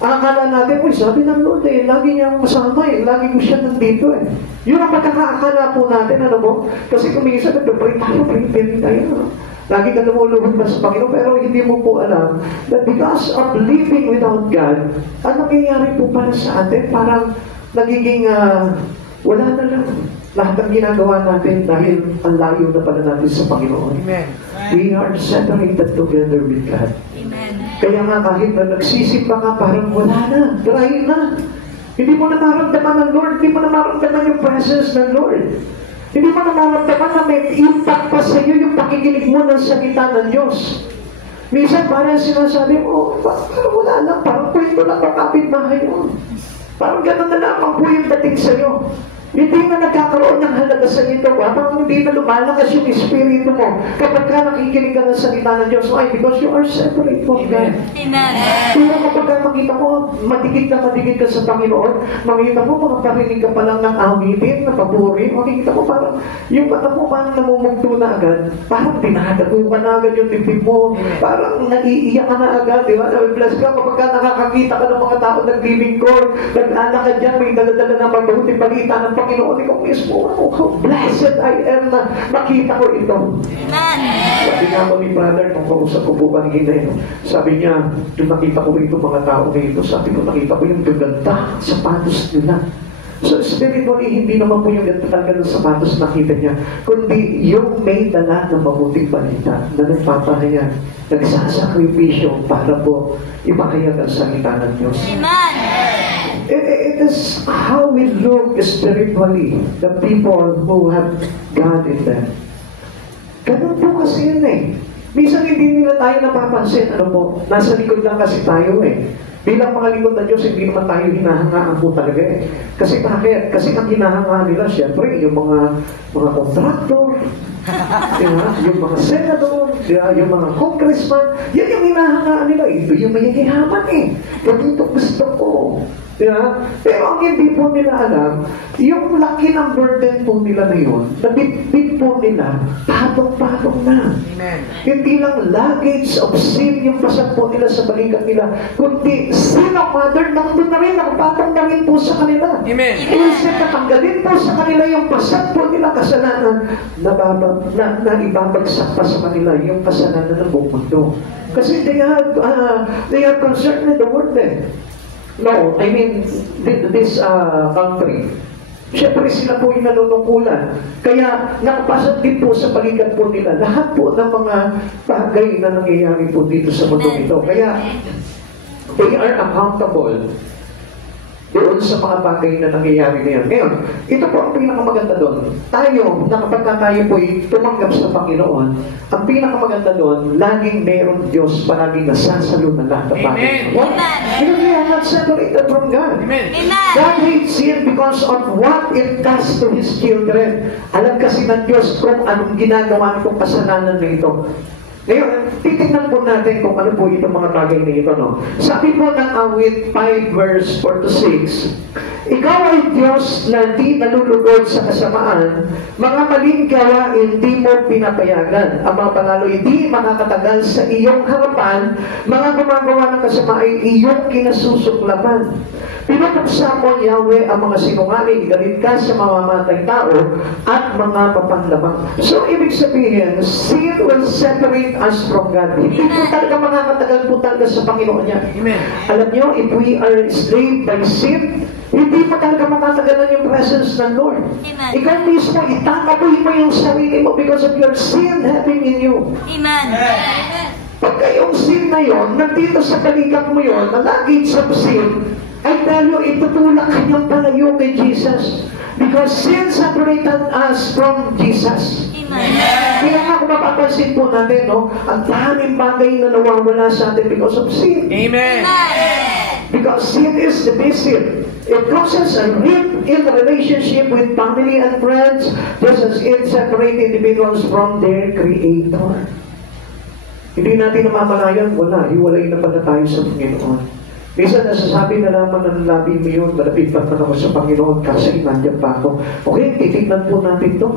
Akala natin, sabi ng Lord lagi niya akong masama lagi ko siya nandito Yun ang pagkakaakala po natin, ano po? Kasi kung minsan, nagpapray tayo, no? Lagi ka lumuluhod ba sa Panginoon, pero hindi mo po alam that because of living without God, ang nangyayari po pala sa atin, parang nagiging wala na lang lahat ng ginagawa natin dahil ang layo na pala natin sa Panginoon. Amen. We are separated together with God. Amen. Kaya nga kahit na nagsisimba ka, parang wala na, dry na. Hindi mo na maramdaman ng Lord, hindi mo na maramdaman yung presence ng Lord. Hindi mo na maramdaman na may impact pa sa iyo yung pakikinig mo ng salita ng Diyos. Minsan parang sinasabi mo, parang wala lang, parang kwento lang ang kapitbahay mo. Parang gano'n na lamang po yung dating sa iyo. Hindi na nagkakaroon ng halaga sa ito. Parang hindi na lumalakas yung espiritu mo kapag ka nakikinig ka ng salita ng Diyos. Why? Because you are separate from God. Amen. Kaya kapag makita mo, matigit ka sa Panginoon, makita mo, makaparinig ka pa lang ng awitin, na papuri, makikita mo parang, yung mata mo parang namumugto na agad, parang dinadago ka na agad yung tibig mo, parang naiiyak ka na agad, di ba? Bless ka kapag ka nakakakita ka ng mga tao naglilingkod, nag-alakad dyan, may daladala na mabuting balita ng Panginoon, ikaw mismo, how blessed I am na makita ko ito. Amen. Sabi nga mo ni Brother, nung kausap ko po kanina, sabi niya, yung nakita ko ito mga tao na ito, sabi ko, nakita ko yung gaganda sapatos nila. So spiritually, hindi naman po yung ganda ng sapatos nakita niya, kundi yung may dala ng mabuting balita na nagpapahayag, nagsasakripisyo para po ipahayag ang salita ng Diyos. Amen. It is how we look spiritually, the people who have God in them. Ganun po kasi yun Minsan hindi nila tayo napapansin, ano po, nasa likod lang kasi tayo Bilang mga likod ng Diyos, hindi naman tayo hinahangaan po talaga Kasi bakit? Kasi ang hinahangaan nila, syempre, yung mga kontraktor, yung mga senador, yung mga congressman, yan yung hinahangaan nila. Ito yung mayayaman Ganito gusto ko. Pero ang hindi po nila alam, yung laki ng burden po nila na yun, nabitbit po nila, patong-patong na. Amen. Hindi lang luggage of sin yung pasag po nila sa balikat nila, kundi sin of mother, nandun na rin, nakapatong na rin po sa kanila. Amen. Instead na tanggalin po sa kanila yung pasag po nila kasalanan, na ibabagsak pa sa kanila yung kasalanan ng buong mundo. Kasi they are concerned with the world eh. No, I mean, this country. Siyempre sila po yung nanunungkulan. Kaya nakapasok din po sa balikat po nila lahat po ng mga bagay na nangyayari po dito sa mundo ito. Kaya they are accountable doon sa mga bagay na nangyayari ngayon. Ngayon, ito po ang pinakamaganda doon. Tayo, na kapag tayo po'y tumanggap sa Panginoon, ang pinakamaganda doon, laging meron Diyos palaging nasasalo ng lahat ng bagay. Because we are not separated from God. Amen. God hates sin because of what it does to His children. Alam kasi ng Diyos kung anong ginagawa nitong kasalanan na ito. Ngayon, titignan po natin kung ano po itong mga bagay na ito. No? Sabi po ng awit 5 verse 4-6, ikaw ay Diyos na di nalulugod sa kasamaan, mga maling gawain di mo pinapayagan. Ang mga panalo'y di makakatagal sa iyong harapan, mga gumagawa ng kasama ay iyong kinasusuklaman. Pinapaksa mo, Yahweh, ang mga sinungaling, galit ka sa mamamatay tao at mga mapanlamang. So, ibig sabihin, sin will separate us from God. Hindi po talaga makakatagal po talaga sa Panginoon niya. Amen. Alam niyo, if we are enslaved by sin, hindi pa talaga makatagalan yung presence ng Lord. Amen. Ikaw mismo, itataboy mo yung sarili mo because of your sin having in you. Amen. Pagka yung sin na yun, nandito sa balikat mo yun, na lagi sa sin, ay dahil itutulak kanyang palayo kay Jesus. Because sin separated us from Jesus. Amen. Kaya nga kung mapapansin po natin, no, ang daming bagay na nawawala sa atin because of sin. Amen. Because sin is divisive. It causes a rift in the relationship with family and friends, just as it separates individuals from their Creator. Hindi natin namamalayan, wala, hiwalay na pala tayo sa Panginoon. Minsan nasasabi na naman ng labi mo yun, malapit pa ako sa Panginoon kasi nandiyan pa ako. Okay, titignan po natin ito.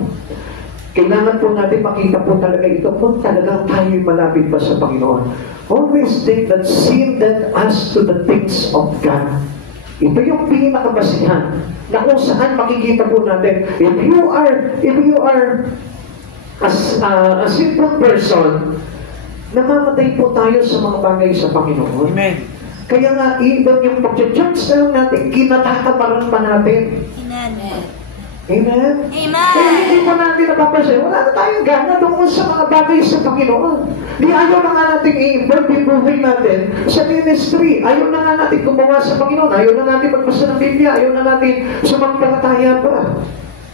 Kailangan po natin makita po talaga ito kung talagang tayo'y malapit pa sa Panginoon. Always think that sin led us to the things of God. Ito yung pinakabasihan na kung saan makikita po natin, if you are a simple person, namamatay po tayo sa mga bagay sa Panginoon. Amen. Kaya nga, even yung pag-church na natin, kinatataparan pa natin. Amen. Amen? Amen. Kaya hindi pa natin napapansin, wala na tayong gana tungkol sa mga bagay sa Panginoon. Di ayaw na nga natin i-involve yung buhay natin sa ministry. Ayaw na nga natin gumawa sa Panginoon. Ayaw na natin magbasa ng Biblia. Ayaw na natin sumampalataya pa.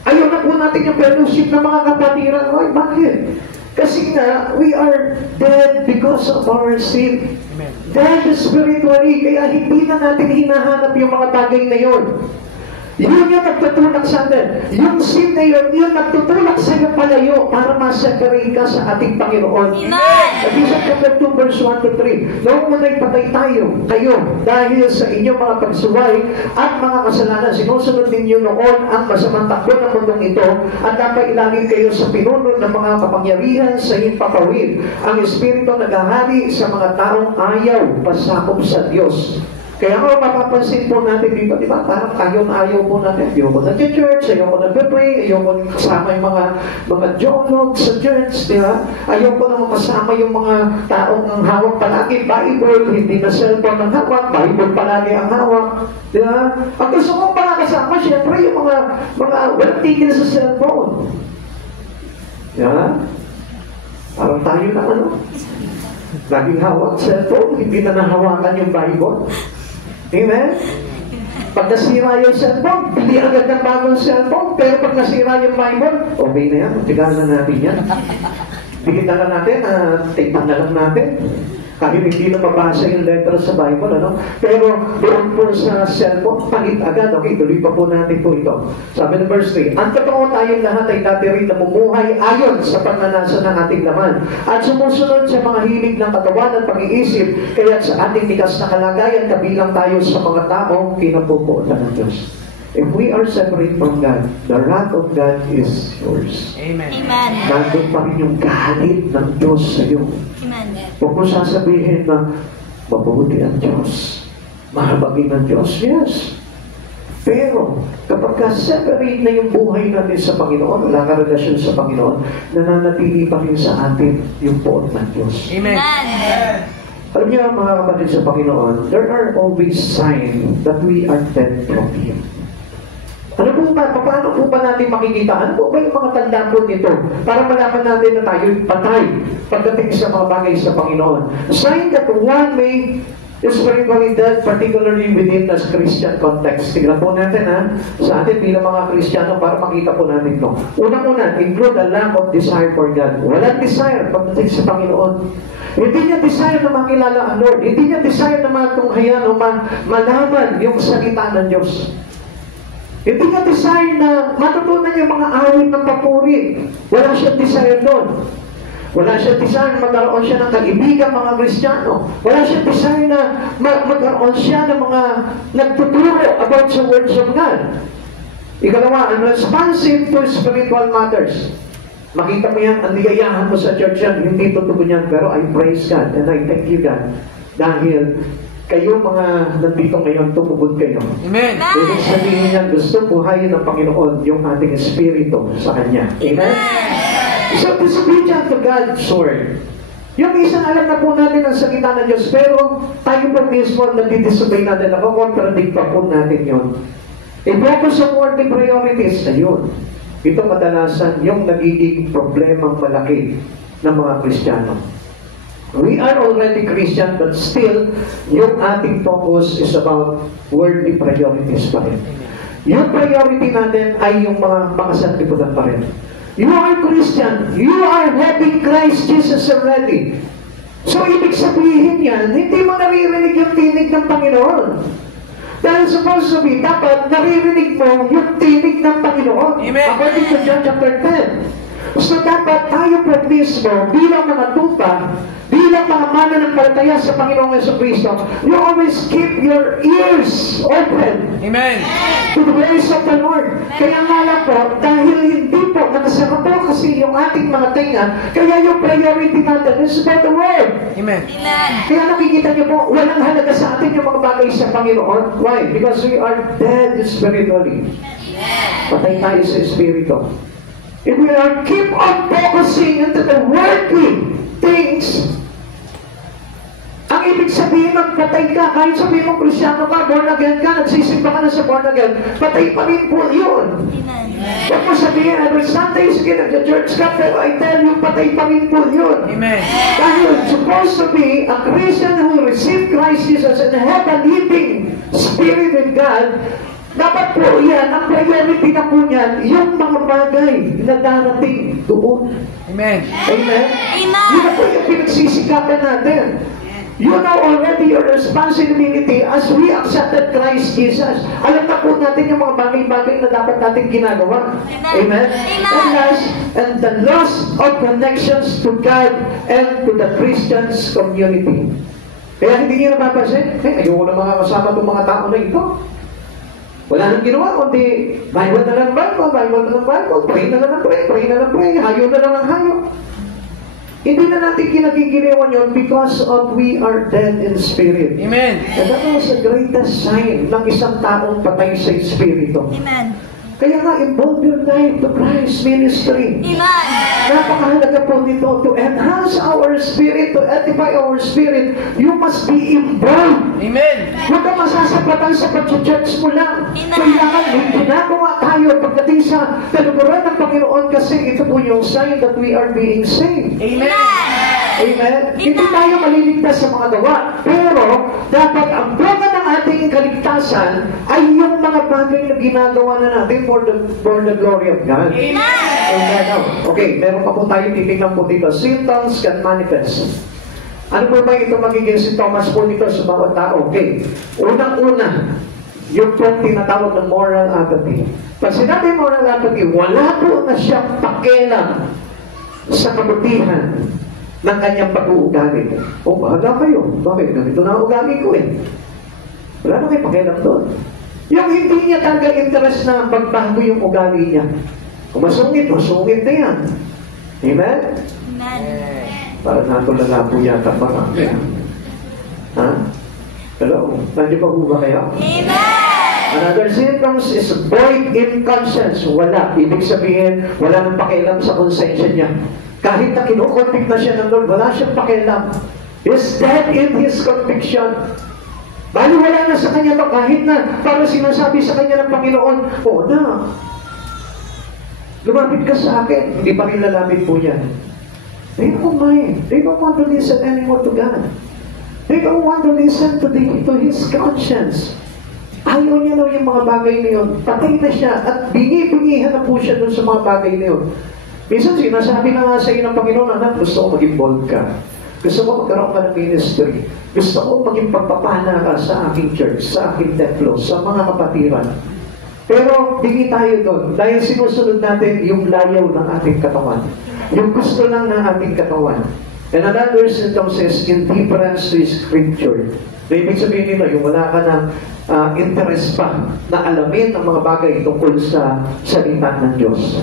Ayaw na po natin yung fellowship ng mga kapatiran. Why? Bakit? Kasi nga, we are dead because of our sin. Amen. Dead spiritually. Kaya hindi na natin hinahanap yung mga bagay na yun. Yun yung nagtutulak sa atin. Yung sin na yun, yun nagtutulak sa iyo palayo para ma-separate ka sa ating Panginoon. Amen. Ephesians chapter 2 verse 1-3. Noong una'y patay kayo dahil sa inyong mga pagsuway at mga kasalanan. Sinusunod ninyo noon ang masamang takbo ng mundong ito at dapat ilalim kayo sa pinuno ng mga kapangyarihan sa himpapawid. Ang Espiritu naghahari sa mga taong ayaw pasakop sa Diyos. Kaya kung mapapansin po natin dito, di ba? Parang ayaw po natin. Ayaw ko nag-church, ayaw ko nag-pray, ayaw ko kasama yung mga jolog sa church, di ba? Ayaw ko naman kasama yung mga taong ang hawak palagi, Bible, hindi na cellphone ang hawak, Bible palagi ang hawak, di ba? Ang gusto kong kasama, syempre, yung mga walang tigil sa cellphone. Di ba? Parang tayo na laging hawak cellphone, hindi na nahawakan yung Bible. Amen? Pag nasira yung cellphone, bili agad ng bagong cellphone. Pero pag nasira yung Bible, okay na yan. Tigaan na natin yan. Bigyan na natin, tignan na lang natin. Kahit hindi na mabasa yung letter sa Bible, ano? Pero doon po sa cellphone, palit agad. Okay, tuloy pa po natin po ito. Sabi ng verse 3, ang totoo tayong lahat ay dati rin namumuhay ayon sa pagnanasa ng ating laman at sumusunod sa mga hilig ng katawan at pag-iisip, kaya sa ating tikas na kalagayan, kabilang tayo sa mga taong kinapupuotan ng Diyos. If we are separate from God, the wrath of God is yours. Amen. Amen. Nandun pa rin yung galit ng Diyos sa iyo. Amen. Huwag mo sasabihin na mabuti ang Diyos. Mahabagin ang Diyos. Yes. Pero, kapag ka-separate na yung buhay natin sa Panginoon, wala ka relasyon sa Panginoon, nananatili pa rin sa atin yung poon ng Diyos. Amen. Alam niyo, mga kapatid sa Panginoon, there are always signs that we are dead from Him. Ano po ba? Paano po ba natin makikita? Ano po ba yung mga tanda po nito? Para malaman natin na tayo'y patay pagdating sa mga bagay sa Panginoon. Sign that one may spiritually dead, particularly within the Christian context. Tignan po natin sa atin bilang mga Kristiyano para makita po natin ito. Unang-una, include a lack of desire for God. Walang desire pagdating sa Panginoon. Hindi niya desire na makilala ang Lord. Hindi niya desire na matunghayan o malaman yung salita ng Diyos. Hindi niya desire na matutunan yung mga awit ng papuri. Wala siyang desire doon. Wala siyang desire na magkaroon siya ng kaibigan mga Kristiyano. Wala siyang desire na magkaroon siya ng mga nagtuturo about sa words of God. Ikalawa, responsive to spiritual matters. Makita mo yan, ang nigayahan mo sa church yan, hindi totoo yan, pero I praise God and I thank you God. Dahil kayo mga nandito ngayon, tumugod kayo. Amen. Ibig sabihin niya, gusto buhayin ng Panginoon yung ating espiritu sa Kanya. Amen? So, disobedient to God's word. Yung isang alam na po natin ang salita ng Diyos, pero tayo po mismo nagdi-disobey natin, nakakontradict pa po natin yun. I-focus on worldly priorities, ayun. Ito kadalasan yung nagiging problemang malaki ng mga Kristiyano. We are already Christian, but still, yung ating focus is about worldly priorities pa rin. Yung priority natin ay yung mga sanlibutan pa rin. You are Christian. You are having Christ Jesus already. So, ibig sabihin yan, hindi mo naririnig yung tinig ng Panginoon. Dahil supposed to be, dapat naririnig mo yung tinig ng Panginoon. Amen. According to John chapter 10. So, dapat tayo po mismo, bilang mga tupa, bilang mga mananampalataya sa Panginoong Jesucristo, you always keep your ears open. Amen. To the voice of the Lord. Kaya nga lang po, dahil hindi po, nakasama po kasi yung ating mga tenga, kaya yung priority natin is about the Word. Amen. Kaya nakikita niyo po, walang halaga sa atin yung mga bagay sa Panginoon. Why? Because we are dead spiritually. Patay tayo sa espiritu. If we are keep on focusing into the worldly things, ang ibig sabihin ng patay ka, kahit sabihin mo Kristiyano ka, born again ka, nagsisimba ka na sa born again, patay pa rin po yun. Huwag mo sabihin, every Sunday, sige, nag-church ka, pero I tell you, patay pa rin po yun. Amen. Dahil supposed to be a Christian who received Christ Jesus and have a living spirit with God, dapat po yan, ang priority na po niyan, yung mga bagay na darating doon. Amen. Amen? Yun na po yung pinagsisikapan natin. You know already your responsibility as we accepted Christ Jesus. Alam na po natin yung mga bagay-bagay na dapat natin ginagawa. Amen? And the loss of connections to God and to the Christian's community. Kaya hindi niyo napapansin, ayoko na mga kasama itong mga tao na ito. Wala nang ginawa, kundi Bible na lang Bible, Bible na lang Bible, pray na lang pray, pray na lang pray, hayo na lang ang hayo. Hindi na natin kinagigiliwan yun because of we are dead in spirit. Amen. And that was the greatest sign ng isang taong patay sa espiritu. Amen. Kaya nga, involve your life to Christ ministry. Amen. Napakahalaga po nito to enhance our spirit, to edify our spirit. You must be involved. Amen. Huwag kang masasapatan sa pag-church mo lang. Amen. Kailangan may ginagawa tayo pagdating sa kaluguran ng Panginoon kasi ito po yung sign that we are being saved. Amen. Amen? Hindi tayo maliligtas sa mga gawa. Pero, dapat ang bunga ng ating kaligtasan ay yung mga bagay na ginagawa na natin for the glory of God. Amen. Okay, meron pa po tayo titignan po dito. Symptoms can manifest. Ano po ba ito magiging sintomas po dito sa bawat tao? Okay. Unang-una, yung pong tinatawag ng moral apathy. Pag sinabi moral apathy, wala po na siyang pakialam sa kabutihan ng kanyang pag-uugali. O, bahala kayo. Bakit? Ganito na ang ugali ko eh. Wala na kayo pakialam doon. Yung hindi niya talaga interest na magbago yung ugali niya. Kung masungit, masungit na yan. Amen? Amen. Para natulala po yata marami. Ha? Hello? Nandiyo pa po ba kayo? Amen. Another symptom symptoms is void in conscience. Wala. Ibig sabihin, wala nang pakialam sa konsensya niya. Kahit na kinukonvict na siya ng Lord, wala siyang pakialam. He's dead in his conviction. Bali, wala na sa kanya to. Kahit na parang sinasabi sa kanya ng Panginoon, "Oh, na, lumapit ka sa akin." Hindi pa rin lalapit po yan. They don't mind. They don't want to listen anymore to God. They don't want to listen to his conscience. Ayaw niya daw yung mga bagay na yun. Patay na siya at bingi-bingihan na po siya dun sa mga bagay na yun. Minsan sinasabi na nga sa iyo ng Panginoon, "Anak, gusto ko maging bold ka. Gusto ko magkaroon ka ng ministry. Gusto ko maging pagpapana ka sa aking church, sa aking templo, sa mga kapatiran." Pero bingi tayo doon dahil sinusunod natin yung layaw ng ating katawan. Yung gusto lang ng ating katawan. And another symptom says, indifference to Scripture. So, ibig sabihin nito, yung wala ka ng interest pa na alamin ang mga bagay tungkol sa salita ng Diyos.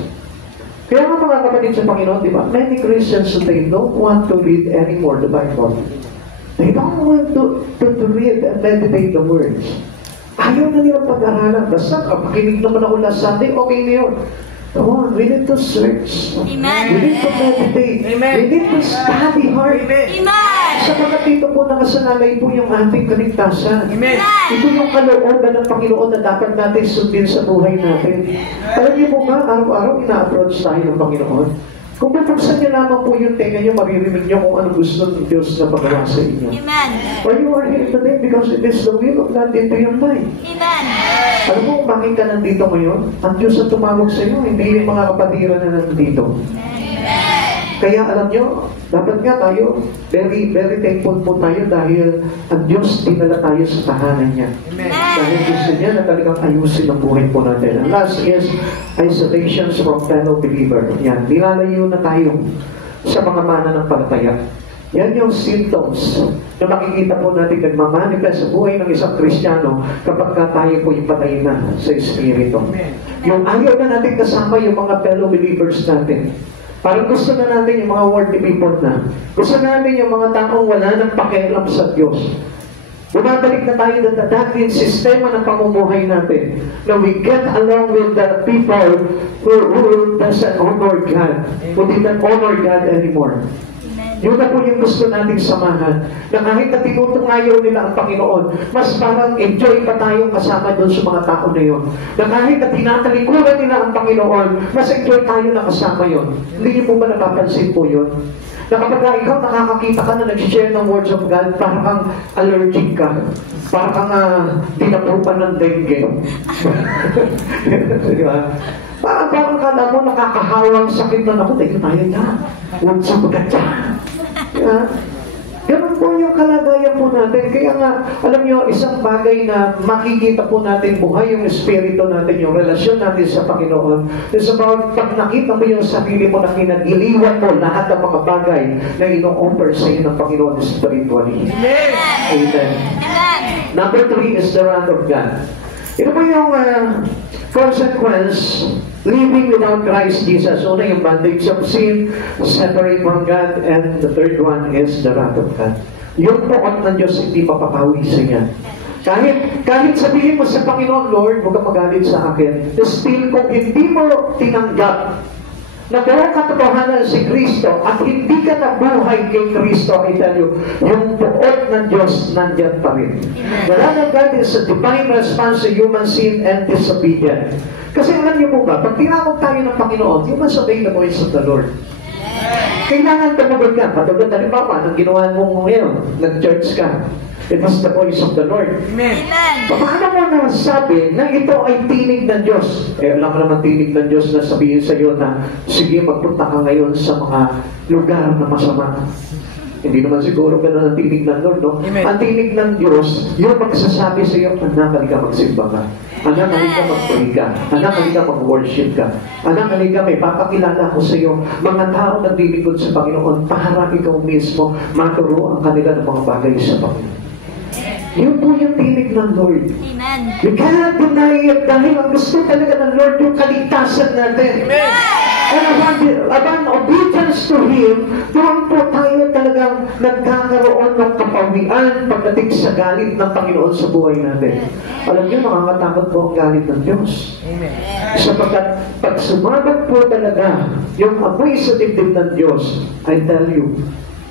Kaya nga mga kapatid sa Panginoon, di ba? Many Christians today don't want to read anymore the Bible. They don't want to read and meditate the words. Ayaw na nilang pag-aralan. Basta, makinig naman ako last Sunday, okay na yun. Come on, we need to search. Amen. We need to meditate. Amen. We need to study hard. Amen. Sapagkat dito po nakasanalay po yung ating kaligtasan. Amen. Ito yung kalooban ng Panginoon na dapat natin sundin sa buhay natin. Alam niyo po ba, araw-araw ina-approach tayo ng Panginoon. Kung bubuksan niyo lamang po yung tenga niyo, maririnig niyo kung ano gusto ng Diyos na pagawa sa inyo. Amen. Or you are here today because it is the will of God into your life. Amen. Alam mo kung bakit ka nandito ngayon? Ang Diyos ang tumawag sa iyo, hindi yung mga kapatiran na nandito. Kaya alam nyo, dapat nga tayo, very, very thankful po tayo dahil ang Diyos dinala tayo sa tahanan niya. Amen. Dahil gusto niya na talagang ayusin ang buhay po natin. Ang last is isolations from fellow believer. Yan, nilalayo na tayo sa mga mananampalataya. Yan yung symptoms na makikita po natin nagmamanifest sa buhay ng isang Kristiyano kapag tayo po yung patay na sa Espiritu. Yung ayaw na natin kasama yung mga fellow believers natin. Parang gusto na natin yung mga worldly people na. Gusto natin yung mga taong wala ng pakialam sa Diyos. Bumabalik na tayo na dating sistema ng pamumuhay natin. Na we get along with the people who doesn't honor God. Who didn't honor God anymore. Yun na po yung gusto nating samahan. Na kahit na tinutungayaw nila ang Panginoon, mas parang enjoy pa tayong kasama doon sa mga tao na yun. Na kahit na tinatalikuran nila ang Panginoon, mas enjoy tayo na kasama yun. Hindi niyo po ba napapansin po yun? Na kapag ikaw nakakakita ka na nag-share ng words of God, parang kang allergic ka. Parang kang dinapupan ng dengue. Di ba? Parang kala mo nakakahawang sakit na naku, tayo na. Huwag sa pagkatsa. Ganun po yung kalagayan po natin. Kaya nga, alam nyo, isang bagay na makikita po natin buhay yung espiritu natin, yung relasyon natin sa Panginoon. It's about pag nakita mo yung sarili mo na kinagiliwan mo lahat ng mga bagay na ino-offer sa iyo ng Panginoon spiritually. Amen. Amen. Amen. Number 3 is the wrath of God. Ito po yung consequence living without Christ Jesus. Una yung bondage of sin, separate from God, and the third one is the wrath of God. Yung poot ng Diyos hindi papapawi sa niya. Kahit sabihin mo sa Panginoon, Lord, huwag kang magalit sa akin, still kung hindi mo tinanggap na buong katotohanan si Kristo at hindi ka nabuhay kay Kristo, I tell you, yung poot ng Diyos nandyan pa rin. The wrath of God is a divine response to human sin and disobedience. Kasi alam niyo po ba, pag tinawag tayo ng Panginoon, you must obey the voice of the Lord. Kailangan tumagot ka. Patulad na rin pa, anong ginawa mo ngayon? Nag-church ka. It was the voice of the Lord. Amen. Paano mo nasabi na ito ay tinig ng Diyos? Alam mo naman tinig ng Diyos na sabihin sa iyo na, sige, magpunta ka ngayon sa mga lugar na masama. Hindi naman siguro ganun ang tinig ng Lord, no? Amen. Ang tinig ng Diyos, yung magsasabi sa iyo, anak, halika magsimba ka. Anak, halika mag-pray ka. Anak, halika mag-worship ka. Anak, halika, may papakilala ko sa iyo. Mga tao naglilingkod sa Panginoon para ikaw mismo maturo ang kanila ng mga bagay sa Panginoon. Yun po yung tinig ng Lord. Amen. We cannot deny it dahil ang gusto talaga ng Lord yung kaligtasan natin. Amen. And upon obedience obedience to Him, doon po tayo talagang nagkakaroon ng kapawian pagdating sa galit ng Panginoon sa buhay natin. Alam niyo, nakakatakot po ang galit ng Diyos. Amen. Sapagkat pag sumagat po talaga yung apoy sa dibdib ng Diyos, I tell you,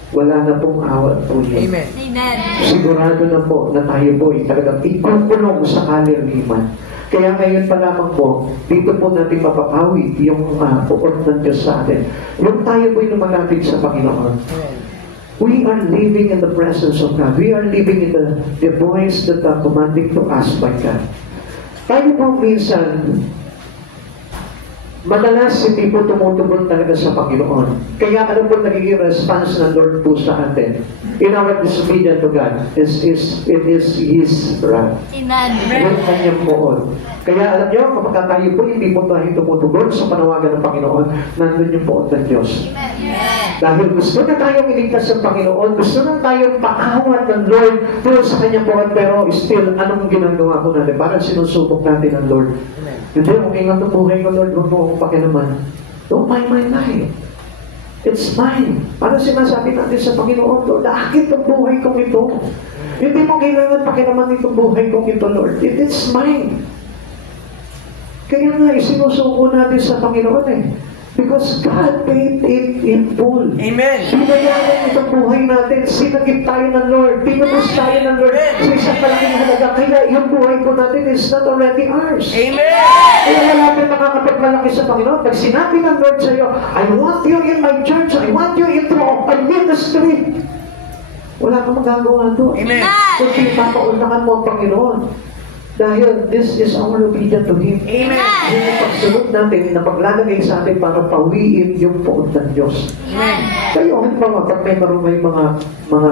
wala na pong awat po yun. Amen. Amen. Sigurado na po na tayo po ay talagang ikukulong sa kaliliman. Kaya ngayon pa lamang po, dito po natin mapapawi yung puot ng Diyos sa atin. Yung tayo po ay lumalapit sa Panginoon. Amen. We are living in the presence of God. We are living in the voice that are commanding to us by God. Tayo po minsan, madalas hindi po tumutubol talaga sa Panginoon. Kaya ano po nagiging response ng Lord po sa atin? In our disobedience to God, it is His wrath. Amen. Yung kanyang poon. Kaya alam niyo, kapag tayo po hindi po tayo tumutubol sa panawagan ng Panginoon, nandun yung poon ng Diyos. Dahil gusto na tayong iligtas ng Panginoon, gusto na tayong paawat ng Lord doon sa kanyang poon, pero still, anong ginagawa ko natin? Parang sinusubok natin ng Lord. Hindi, okay lang itong buhay ko, Lord, huwag mo akong pakilaman. Don't mind my life. It's mine. Parang sinasabi natin sa Panginoon, Lord, akin itong buhay kong ito. Hindi mo kailangan pakilaman itong buhay kong ito, Lord. It is mine. Kaya nga, sinusuko natin sa Panginoon eh. Because God paid it in full. Amen. Binayaran itong buhay natin. Sinagip tayo ng Lord. Tinubos tayo ng Lord sa isang malaking halaga. Kaya yung buhay po natin is not already ours. Amen. Kaya wala natin makakapagmalaki sa Panginoon. Pag sinabi ng Lord sa iyo, I want you in my church. I want you into my ministry. Wala kang magagawa doon. Amen. Kung papaunlakan mo ang Panginoon. Dahil this is our obedience to Him. Amen. Yung pagsunod natin na paglalagay sa atin para pawiin yung poon ng Diyos. Amen. Kayo, halimbawa, pag may mga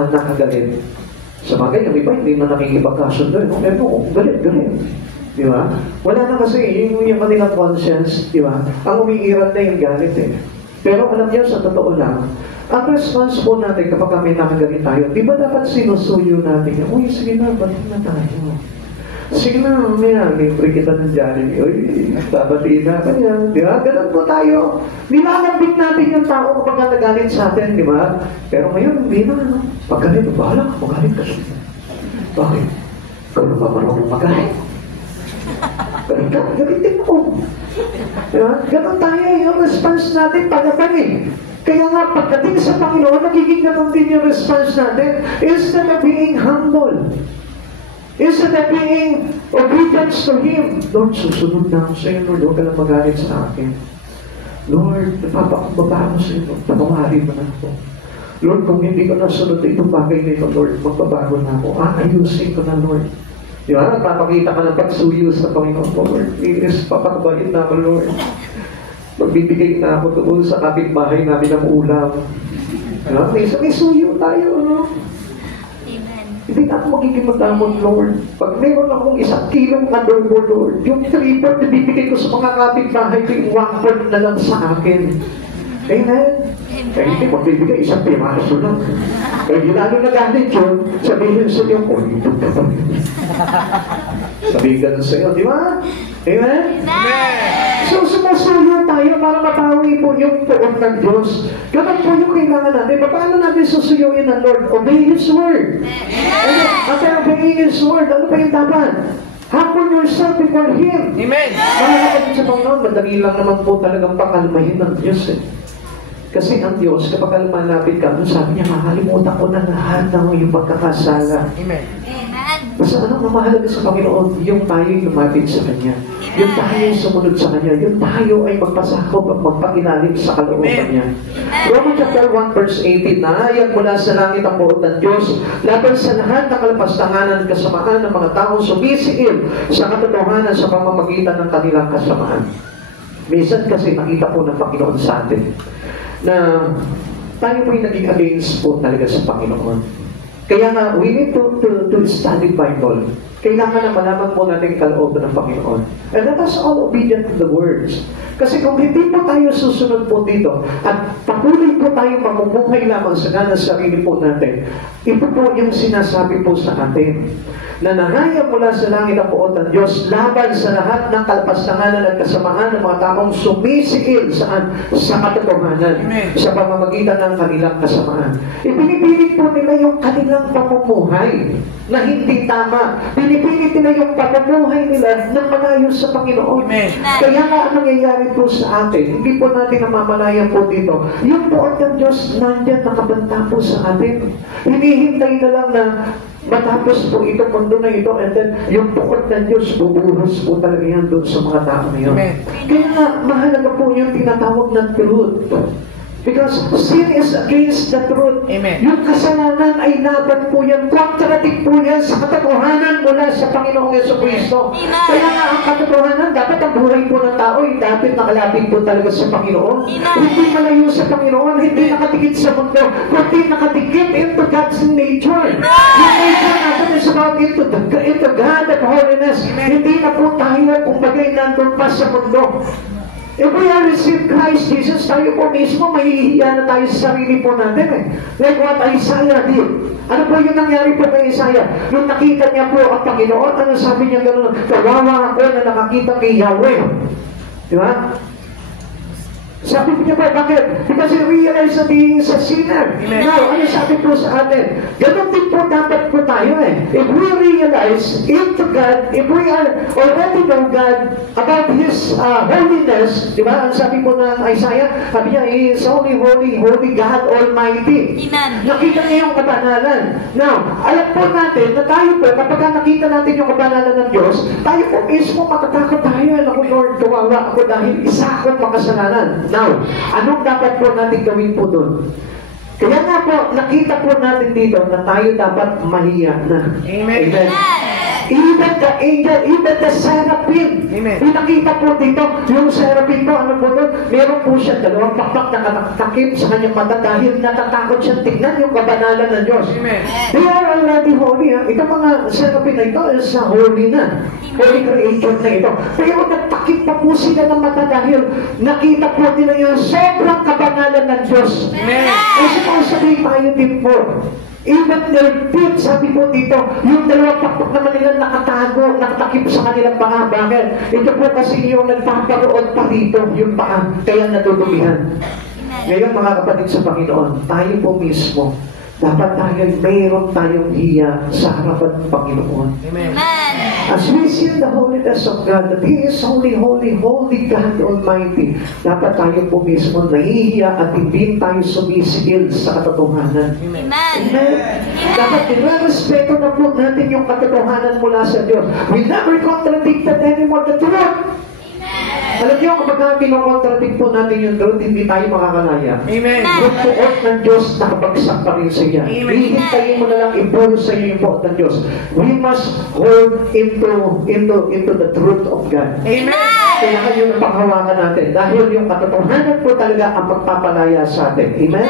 nakagalit, sa bagay, yung iba hindi na nakikipagkasundo. Galit. Di ba? Wala na kasi yung kanilang conscience, di ba? Ang umiiral na yung galit eh. Pero alam niyo, sa totoo lang, ang response po natin kapag may nakagalit tayo, di ba dapat sinusuyo natin? Uy, sige na, batin na tayo. Sige na, mamaya, libre kita ng Jollibee. Uy, babatiin na kanya. Di ba? Ganun po tayo. Nilalambing natin yung tao kapag nagalit sa atin, di ba? Pero ngayon, hindi na. No? Pag ganito, bahala ka, magalit ka. Bakit? Ganun ba marunong magalit? Ganun ka, galitin mo. Di ba? Ganun tayo, yung response natin pagkatan eh. Kaya nga, pagdating sa Panginoon, nagiging ganun din yung response natin. Instead of being humble, instead of being obedience to Him, Lord, susunod na ako sa iyo, Lord, huwag ka lang magalit sa akin. Lord, napapakumbaba ako sa iyo, patawarin mo na ako. Lord, kung hindi ko nasunod itong bagay na ito, Lord, magbabago na ako. Ayusin ko na, Lord. Di ba? Nagpapakita ka ng pagsuyo sa Panginoon mo, Lord. Please, papakabahin na ako, Lord. Magbibigay na ako doon sa kapitbahay namin ng ulam. Diba? May suyo tayo, no? Hindi na ako magiging madamot, Lord. Pag mayroon akong 1 kilong adobo, Lord, yung 3/4 na bibigay ko sa mga kapitbahay ko, yung 1/4 na lang sa akin. Amen? Kaya hindi magbibigay 1 piraso lang. Kaya lalo na galit yun, sabihin sa iyo, oh, ito ka pa rin. Sabihin ka sa iyo, di ba? Amen? So, sumusuyo tayo para mapawi po yung poon ng Diyos. Ganun po yung kailangan natin. Paano natin susuyuin ng Lord? Obey His Word. After obeying His Word, ano pa yung dapat? Humble yourself before Him. Amen. Mga kapatid sa Panginoon, madali lang naman po talagang pakalmahin ng Diyos eh. Kasi ang Diyos, kapag lumalapit ka, sabi niya, makalimutan ko na lahat ng iyong pagkakasala. Amen. Basta ano ang mahalaga sa Panginoon, yung tayo'y lumapit sa Kanya. Yung tayo'y sumunod sa Kanya. Yung tayo ay magpasakop at magpakilalim sa kalooban Niya. Romans chapter 1 verse 18, nahayag mula sa langit ang buot ng Diyos, laban sa lahat ng kalapastanganan at kasamaan ng mga taong sumisiil sa katotohanan sa pamamagitan ng kanilang kasamaan. Minsan kasi nakita po ng Panginoon sa atin na tayo po'y naging against po talaga sa Panginoon. Kaya nga, we need to study Bible. Kailangan na malaman po natin kalooban ng Panginoon. And let us all obedient to the words. Kasi kung hindi po tayo susunod po dito, at patuloy po tayo mamumuhay lamang sa sarili po natin, ito po yung sinasabi po sa atin. na nangaya mula sa langit ang poot ng Diyos laban sa lahat ng kalapastanganan at kasamaan ng mga taong sumisikil saan? Sa katotohanan. Sa pamamagitan ng kanilang kasamaan. Ipinipilit po nila yung kanilang pamumuhay na hindi tama. Pinipilit nila yung pamumuhay nila na malayo sa Panginoon. Kaya nga ang nangyayari po sa atin, hindi po natin namamalayan po dito. Yung poot ng Diyos nandyan nakabanta po sa atin. Hinihintay na lang na matapos po itong mundo na ito, and then yung poot ng Diyos bubuhos po talaga yan doon sa mga tao na yun. Kaya nga mahalaga po yung tinatawag ng truth. Because sin is against the truth. Amen. Yung kasalanan ay laban po yan. Contradict po yan sa katotohanan mula sa Panginoong Jesucristo. Kaya nga ang katotohanan, dapat ang buhay po ng tao ay dapat nakalapit po talaga sa Panginoon. Hindi malayo sa Panginoon, hindi nakatikit sa mundo, kundi nakatikit into God's nature. Yung nature natin is about into God and holiness. Hindi na po tayo kung bagay nandun pa sa mundo. If we have received Christ Jesus, tayo po mismo, mahihiya na tayo sa sarili po natin eh. Like what Isaiah did. Ano po yung nangyari po kay Isaiah? Nung nakita niya po ang Panginoon, ano sabi niya gano'n? Kawawa ako na nakakita kay Yahweh. Di ba? Sabi niya po, bakit? Because he realized that he is a sinner. Now, ano sabi po sa atin? Ganun din po dapat po tayo eh. If we realize into God, if we are already know God about His holiness, di ba? Ang sabi po ng Isaiah, sabi niya, He is holy, holy, holy God Almighty. Nakita niya yung kabanalan. Now, alam po natin na tayo po, kapag nakita natin yung kabanalan ng Diyos, tayo po mismo matatakot tayo. Ako, Lord, kawawa ako dahil isa akong makasalanan. Now, anong dapat po natin gawin po doon? Kaya nga po, nakita po natin dito na tayo dapat mahiya na. Amen. Amen. Even the angel, even the seraphim. Amen. Nakita po dito, yung seraphim po, ano po doon? Meron po siya dalawang pakpak na nakatakip sa kanyang mata dahil natatakot siya tignan yung kabanalan ng Diyos. Amen. They are already holy. Ha? Ito mga seraphim na ito is holy na. Holy creator na ito. Pero nagtakip pa po sila ng mata dahil nakita po nila yung sobrang kabanalan ng Diyos. Amen. Kasi kung sabihin tayo din po, even their feet, sabi po dito, yung dalawang pakpak naman nila nakatago, nakatakip sa kanilang paa. Bakit? Ito po kasi yung nagpaparoon pa rito, yung paa, kaya natutulihan. Ngayon mga kapatid sa Panginoon, tayo po mismo, dapat tayo mayroon tayong hiya sa harapan ng Panginoon. Amen. As we see the holiness of God, that He is holy, holy, holy God Almighty, dapat tayo po mismo nahihiya at hindi tayo sumisigil sa katotohanan. Amen. Amen. Dapat nire-respeto na po natin yung katotohanan mula sa Diyos. We never contradicted anymore the truth. Alam niyo, kapag kinokontradict po natin yung truth, hindi tayo makakalaya. Amen. Yung poot ng Diyos, nakabagsak pa rin sa iya. Amen. Hihintayin mo na lang ibuhos sa iyo yung poot ng Diyos. We must hold into the truth of God. Amen. Kailangan yung panghawakan natin. Dahil yung katotohanan po talaga ang magpapalaya sa atin. Amen?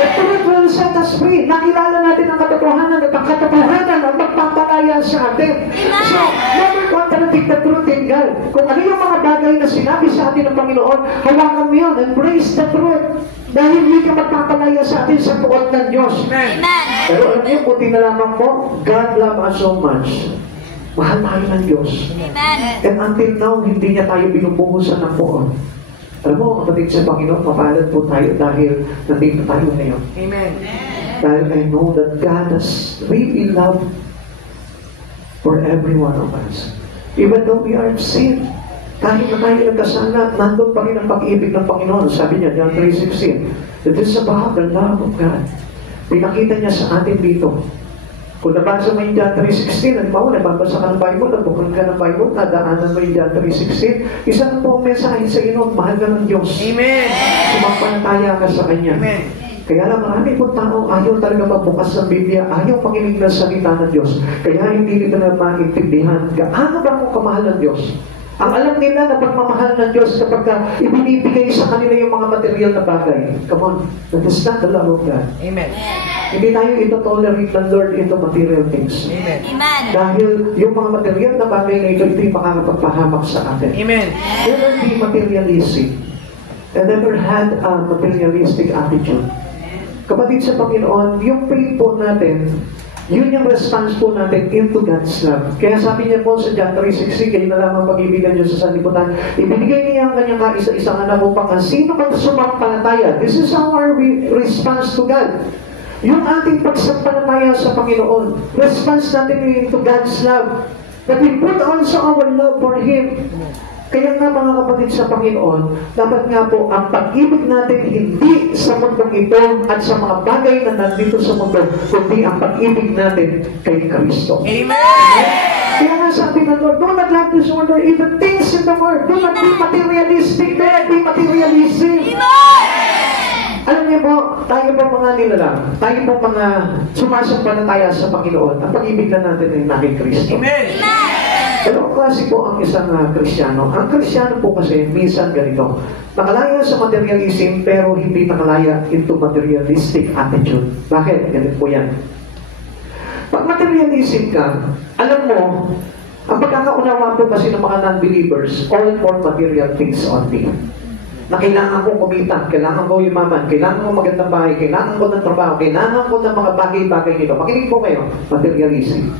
The truth will set us free. Nakilala natin ang katotohanan at ang katotohanan ang magpapalaya sa atin. So, never contradict the truth in God. Kung ano yung mga bagay na sinabi sa atin ng Panginoon, hawakan mo yun. Embrace the truth. Dahil hindi ka magpapalaya sa atin sa tuot ng Diyos. Amen. Pero alam niyo, buti na lamang po, God love us so much. Mahal tayo ng Diyos. And until now, hindi niya tayo binubuhusan ng poon. Alam mo, kapatid sa Panginoon, mapalad po tayo dahil nandito tayo ngayon. Amen. Dahil I know that God has really love for every one of us. Even though we are sin, kahit na tayo nagkasala, nandun pa rin ang pag-ibig ng Panginoon. Sabi niya, John 3:16, it is about the love of God. Pinakita niya sa atin dito. Kung nabasa mo yung John 3:16, halimbawa, nababasa ka ng Bible, nagbukod ka ng Bible, nadaanan mo yung John 3:16, isa na po ang mensahe sa iyo, mahal ka ng Diyos. Amen. Sumampalataya ka sa Kanya. Amen. Kaya lang, marami po tao ayaw talaga magbukas ng Biblia, ayaw pakinig ng salita ng Diyos. Kaya hindi nila na maintindihan, gaano ba kung kamahal ng Diyos? Ang alam nila na pagmamahal ng Diyos kapag ibinibigay sa kanila yung mga material na bagay. Come on, that is not the love of God. Amen. Hindi tayo ito-tolerate ng Lord into material things. Amen. Dahil yung mga material na bagay na ito yung makakapagpahamak sa atin. Amen. Never be materialistic. And never had a materialistic attitude. Kapatid sa Panginoon, yung faith po natin, Yun yung response po natin into God's love. Kaya sabi niya po sa John 3:16, kayo na lamang pag-ibigan Diyos sa sanlibutan, ibinigay niya ang kanyang kaisa-isang anak upang ang sino man sumampalataya. This is our response to God. Yung ating pagsampalataya sa Panginoon. Response natin into God's love. That we put also our love for Him. Kaya nga mga kapatid sa Panginoon, dapat nga po ang pag-ibig natin hindi sa mundong ito at sa mga bagay na nandito sa mundo, kundi ang pag-ibig natin kay Kristo. Amen! Kaya nga sabi ng Lord, do not love this world or even things in the world. Do not be materialistic. Do not be materialistic. Alam niyo po, tayo po mga nilalang, tayo po mga sumasampalataya sa Panginoon, ang pag-ibig na natin ay na kay Kristo. Amen! Pero klase po ang isang Kristiyano. Ang Kristiyano po kasi minsan ganito. Nakalaya sa materialism pero hindi nakalaya into materialistic attitude. Bakit? Ganito po yan. Pag materialism ka, alam mo, ang pagkakaunawa po kasi ng mga non-believers, all for material things only. Na kailangan kong kumita, kailangan ko yumaman, kailangan ko magandang bahay, kailangan ko ng trabaho, kailangan ko ng mga bagay-bagay nito. Makinig po kayo, materialism.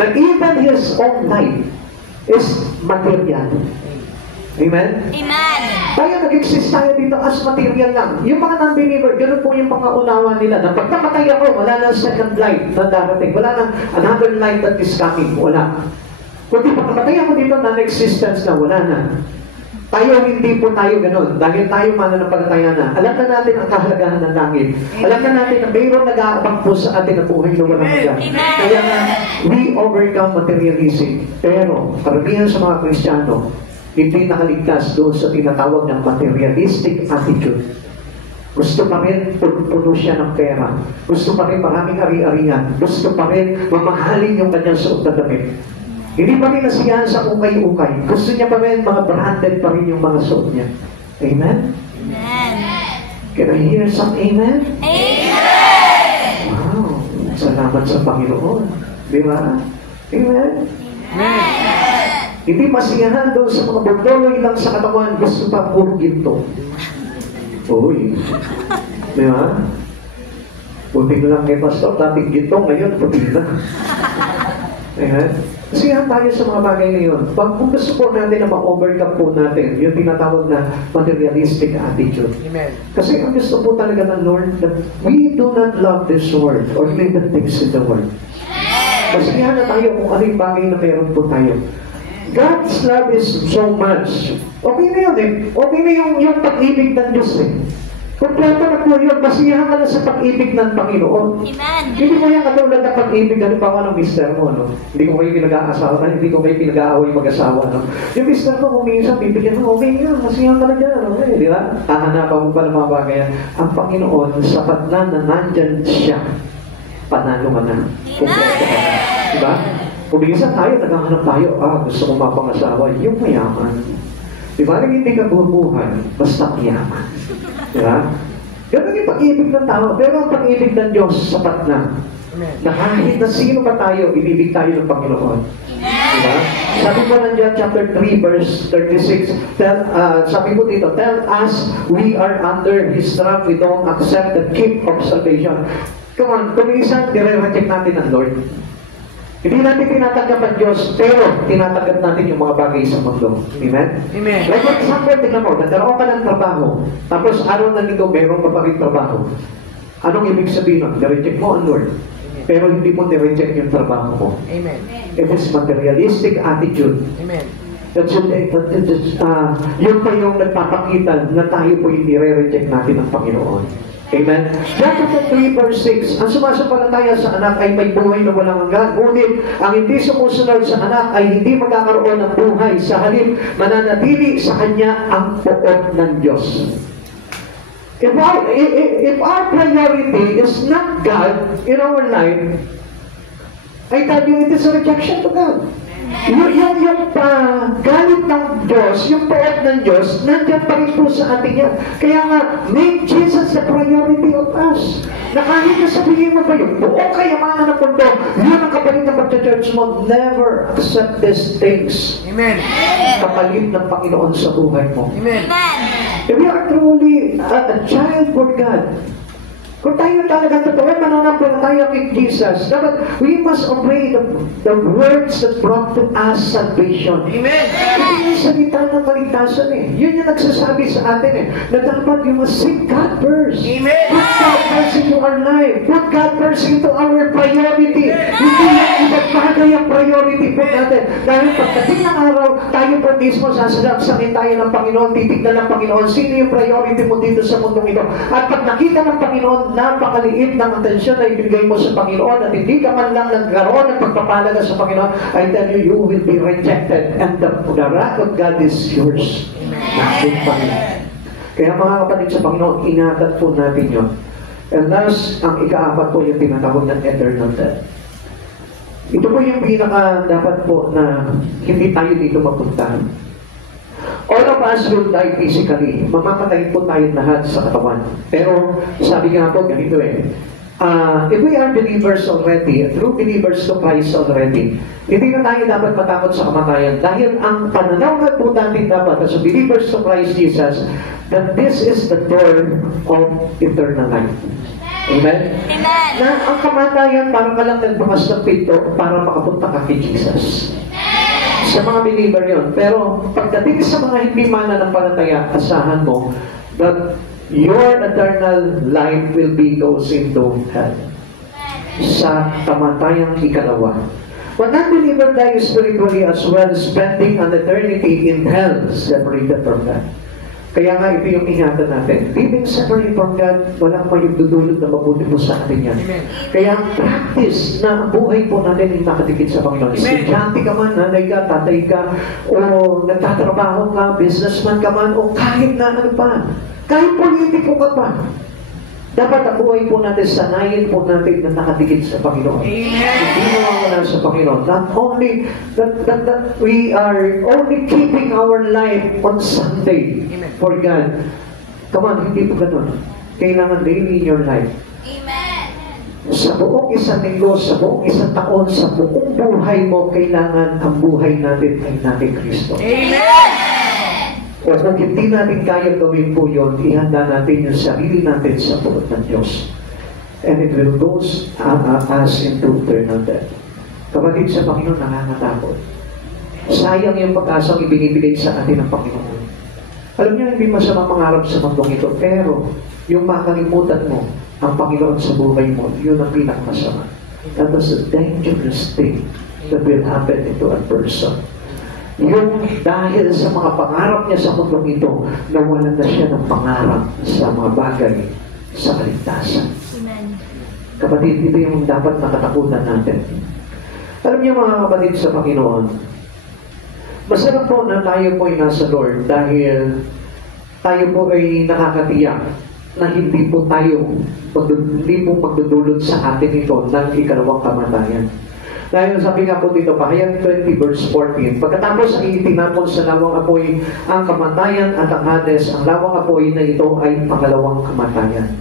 But even his own life is material. Amen? Amen. Tayo nag-exist tayo dito as material lang. Yung mga non-believer, ganoon po yung pangaunawa nila. Na pag namatay ako, wala nang second life na darating. Wala nang another life that is coming. Wala. Kundi pag namatay ako dito, non-existence na, wala na. Tayo hindi po tayo ganun. Dahil tayo mananampalataya na. Alam na natin ang kahalagahan ng langit. Alam na natin na mayroon nag-aabang po sa atin na buhay na walang hanggan. Kaya nga, we overcome materialism. Pero, karamihan sa mga Kristiyano, hindi nakaligtas doon sa tinatawag ng materialistic attitude. Gusto pa rin puno siya ng pera. Gusto pa rin maraming ari-arian. Gusto pa rin mamahalin yung kanyang suot na damit. Hindi pa rin nasiyahan sa ukay-ukay. Gusto niya pa rin, mga branded pa rin yung mga suot niya. Amen? Amen. Can I hear some amen? Amen. Wow. Salamat sa Panginoon. Di ba? Amen? Amen. Hindi masiyahan doon sa mga bordoloy lang sa katawan. Gusto pa puro ginto. Uy. Di ba? Puti na lang kay Pastor. Dating ginto, ngayon puti na. Amen? Kasiyahan tayo sa mga bagay na yun. Kung gusto po natin na ma-overcome po natin, yung tinatawag na materialistic attitude. Amen. Kasi ang gusto po talaga ng Lord, that we do not love this world or even things in the world. Kasiyahan na tayo kung ano yung bagay na meron po tayo. God's love is so much. Okay na yun eh. Okay na yung pag-ibig ng Diyos eh. Kompleto na po yun. Masiyahan ka na sa pag-ibig ng Panginoon. Amen. Hindi mo yan katulad na pag-ibig, ano pa ng mister mo, no? Hindi ko kayo pinag-aasawa, hindi ko kayo pinag-aaway mag-asawa, no? Yung mister mo, kung minsan, bibigyan mo, okay nga, masiyahan ka na dyan, okay, di ba? Hahanapan mo pa ng mga bagay yan. Ang Panginoon, sapat na nandyan siya, panalo ka na. Kompleto ka na. Di ba? Kung minsan tayo, naghahanap tayo, gusto kong mapangasawa, yung mayaman. Di ba? Hindi ka bubuhay, basta mayaman. Di ba? Ganun yung pag-ibig ng tao. Pero ang pag-ibig ng Diyos, sapat na. Na kahit na sino pa tayo, ibibig tayo ng Panginoon. Diba? Sabi ko ng John chapter 3 verse 36, sabi ko dito, tell us we are under His wrath, we don't accept the gift of salvation. Come on, kung minsan, dire-reject natin ang Lord. Hindi natin tinatanggap ang Diyos, pero tinatanggap natin yung mga bagay sa mundo. Amen? Amen. Like for example, tignan mo, nagkaroon ka ng trabaho, tapos araw na nito, mayroon ka pa rin trabaho. Anong ibig sabihin nun? Nireject mo ang Lord. Pero hindi mo nireject yung trabaho mo. Amen. It is materialistic attitude. Amen. Yun pa yung nagpapakita na tayo po hindi re-reject natin ang Panginoon. Amen? John 3 verse 6, ang sumasampalataya sa anak ay may buhay na walang hanggan. Ngunit ang hindi sumusunod sa anak ay hindi magkakaroon ng buhay. Sa halip, mananatili sa kanya ang poot ng Diyos. If our priority is not God in our life, I tell you, it is a rejection to God. Yung galit ng Diyos, yung poot ng Diyos, nandiyan pa rin po sa atin yan. Kaya nga, make Jesus the priority of us. Na kahit na sabihin mo pa yung buong kayamanan ng mundo, yun ang kapalit ng pagcha-church mo, never accept these things. Amen. Kapalit ng Panginoon sa buhay mo. Amen. Amen. If you are truly a child for God, Kung tayo talaga totoo, mananampalataya kay Jesus, dapat we must obey the words that brought to us salvation. Amen. Ito yung salita ng kaligtasan eh. Yun yung nagsasabi sa atin eh, na dapat you must seek God first. Amen. Put God first into our life. Put God first into our priority. Hindi lang ibang bagay ang priority po natin. Dahil pagdating ng araw, tayo po mismo sasagsangin tayo ng Panginoon, titignan ng Panginoon, sino yung priority mo dito sa mundong ito. At pag nakita ng Panginoon, napakaliit ng atensyon na ibigay mo sa Panginoon at hindi ka man lang nagkaroon ng pagpapalaga sa Panginoon, I tell you, you will be rejected and the wrath of God is yours. Kaya mga kapatid sa Panginoon, ingatan po natin yun. And last, ang ika-apat po yung tinatawag ng eternal death. Ito po yung pinaka dapat po na hindi tayo dito mapunta. All of us will die physically. Mamamatay po tayo lahat sa katawan. Pero sabi nga po, ganito eh. If we are believers already, true believers to Christ already, hindi na tayo dapat matakot sa kamatayan. Dahil ang pananaw na po natin dapat as believers to Christ Jesus, that this is the door of eternal life. Amen? Amen. Na ang kamatayan, parang ka lang nagbukas ng pinto para makapunta ka kay Jesus. Sa mga believer yun. Pero pagdating sa mga hindi mananampalataya, asahan mo that your eternal life will be goes into hell. Sa kamatayang ikalawa. When non-believer dies spiritually as well, spending an eternity in hell, separated from God. Kaya nga ito yung ingatan natin. Living separate from God, walang mayugdudulot na mabuti po sa atin yan. Amen. Kaya practice na ang buhay po natin ay nakadikit sa Panginoon. Estudyante ka man, nanay ka, tatay ka, o nagtatrabaho ka, businessman ka man, o kahit na ano pa. Kahit politiko ka pa. Dapat ang buhay po natin, sanayin po natin na nakadikit sa Panginoon. Amen. Hindi nawawala sa Panginoon. Not only that we are only keeping our life on Sunday for God. Come on, hindi po ganun. Kailangan daily in your life. Amen. Sa buong isang linggo, sa buong isang taon, sa buong buhay mo, kailangan ang buhay natin ay natin Kristo. Amen. O kung hindi natin kaya gawin po yun, ihanda natin yung sarili natin sa pulot ng Diyos. And it will go us into eternal death. Kapatid sa Panginoon, nangangatakot. Sayang yung pag-asang ibinibigay sa atin ng Panginoon. Alam niyo, hindi masama mangarap sa mundong ito, pero yung makalimutan mo ang Panginoon sa buhay mo, yun ang pinakamasama. That is a dangerous thing that will happen into a person. Yung dahil sa mga pangarap niya sa mundong ito, nawalan na siya ng pangarap sa mga bagay sa kaligtasan. Amen. Kapatid, ito yung dapat nakatakutan natin. Alam niyo mga kapatid sa Panginoon, masarap po na tayo po ay nasa Lord dahil tayo po ay nakakatiyak na hindi po magdudulot sa atin ito ng ikalawang kamatayan. Dahil sabi nga po dito, Pahayag 20 verse 14, pagkatapos ay itinapon sa lawang apoy ang kamatayan at ang Hades, ang lawang apoy na ito ay pangalawang kamatayan.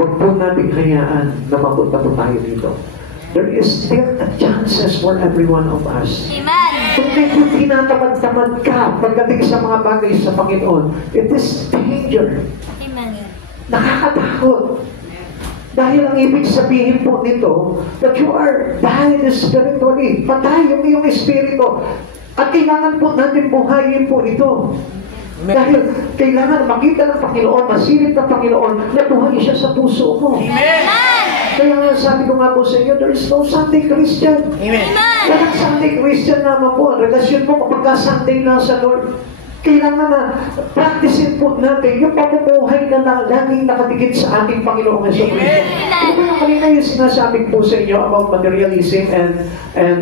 Huwag po natin hayaan na mapunta po tayo dito. There is still a chances for every one of us. Amen. Kung medyo tinatamad-tamad ka pagdating sa mga bagay sa Panginoon, it is danger. Amen. Nakakatakot. Dahil ang ibig sabihin po nito, that you are died spiritually. Patay yung iyong espiritu. At kailangan po natin buhayin po ito. Amen. Dahil kailangan makita ng Panginoon, masilip ng Panginoon, na buhay siya sa puso mo. Amen. Kaya nga sabi ko nga po sa inyo, there is no Sunday Christian. Amen. Walang Sunday Christian naman po. Relasyon mo kapag Sunday na sa Lord. Kailangan na practicein po natin yung pamumuhay na laging nakadikit sa ating Panginoong Hesus Kristo. Ano ba yung kanina yung sinasabi po sa inyo about materialism and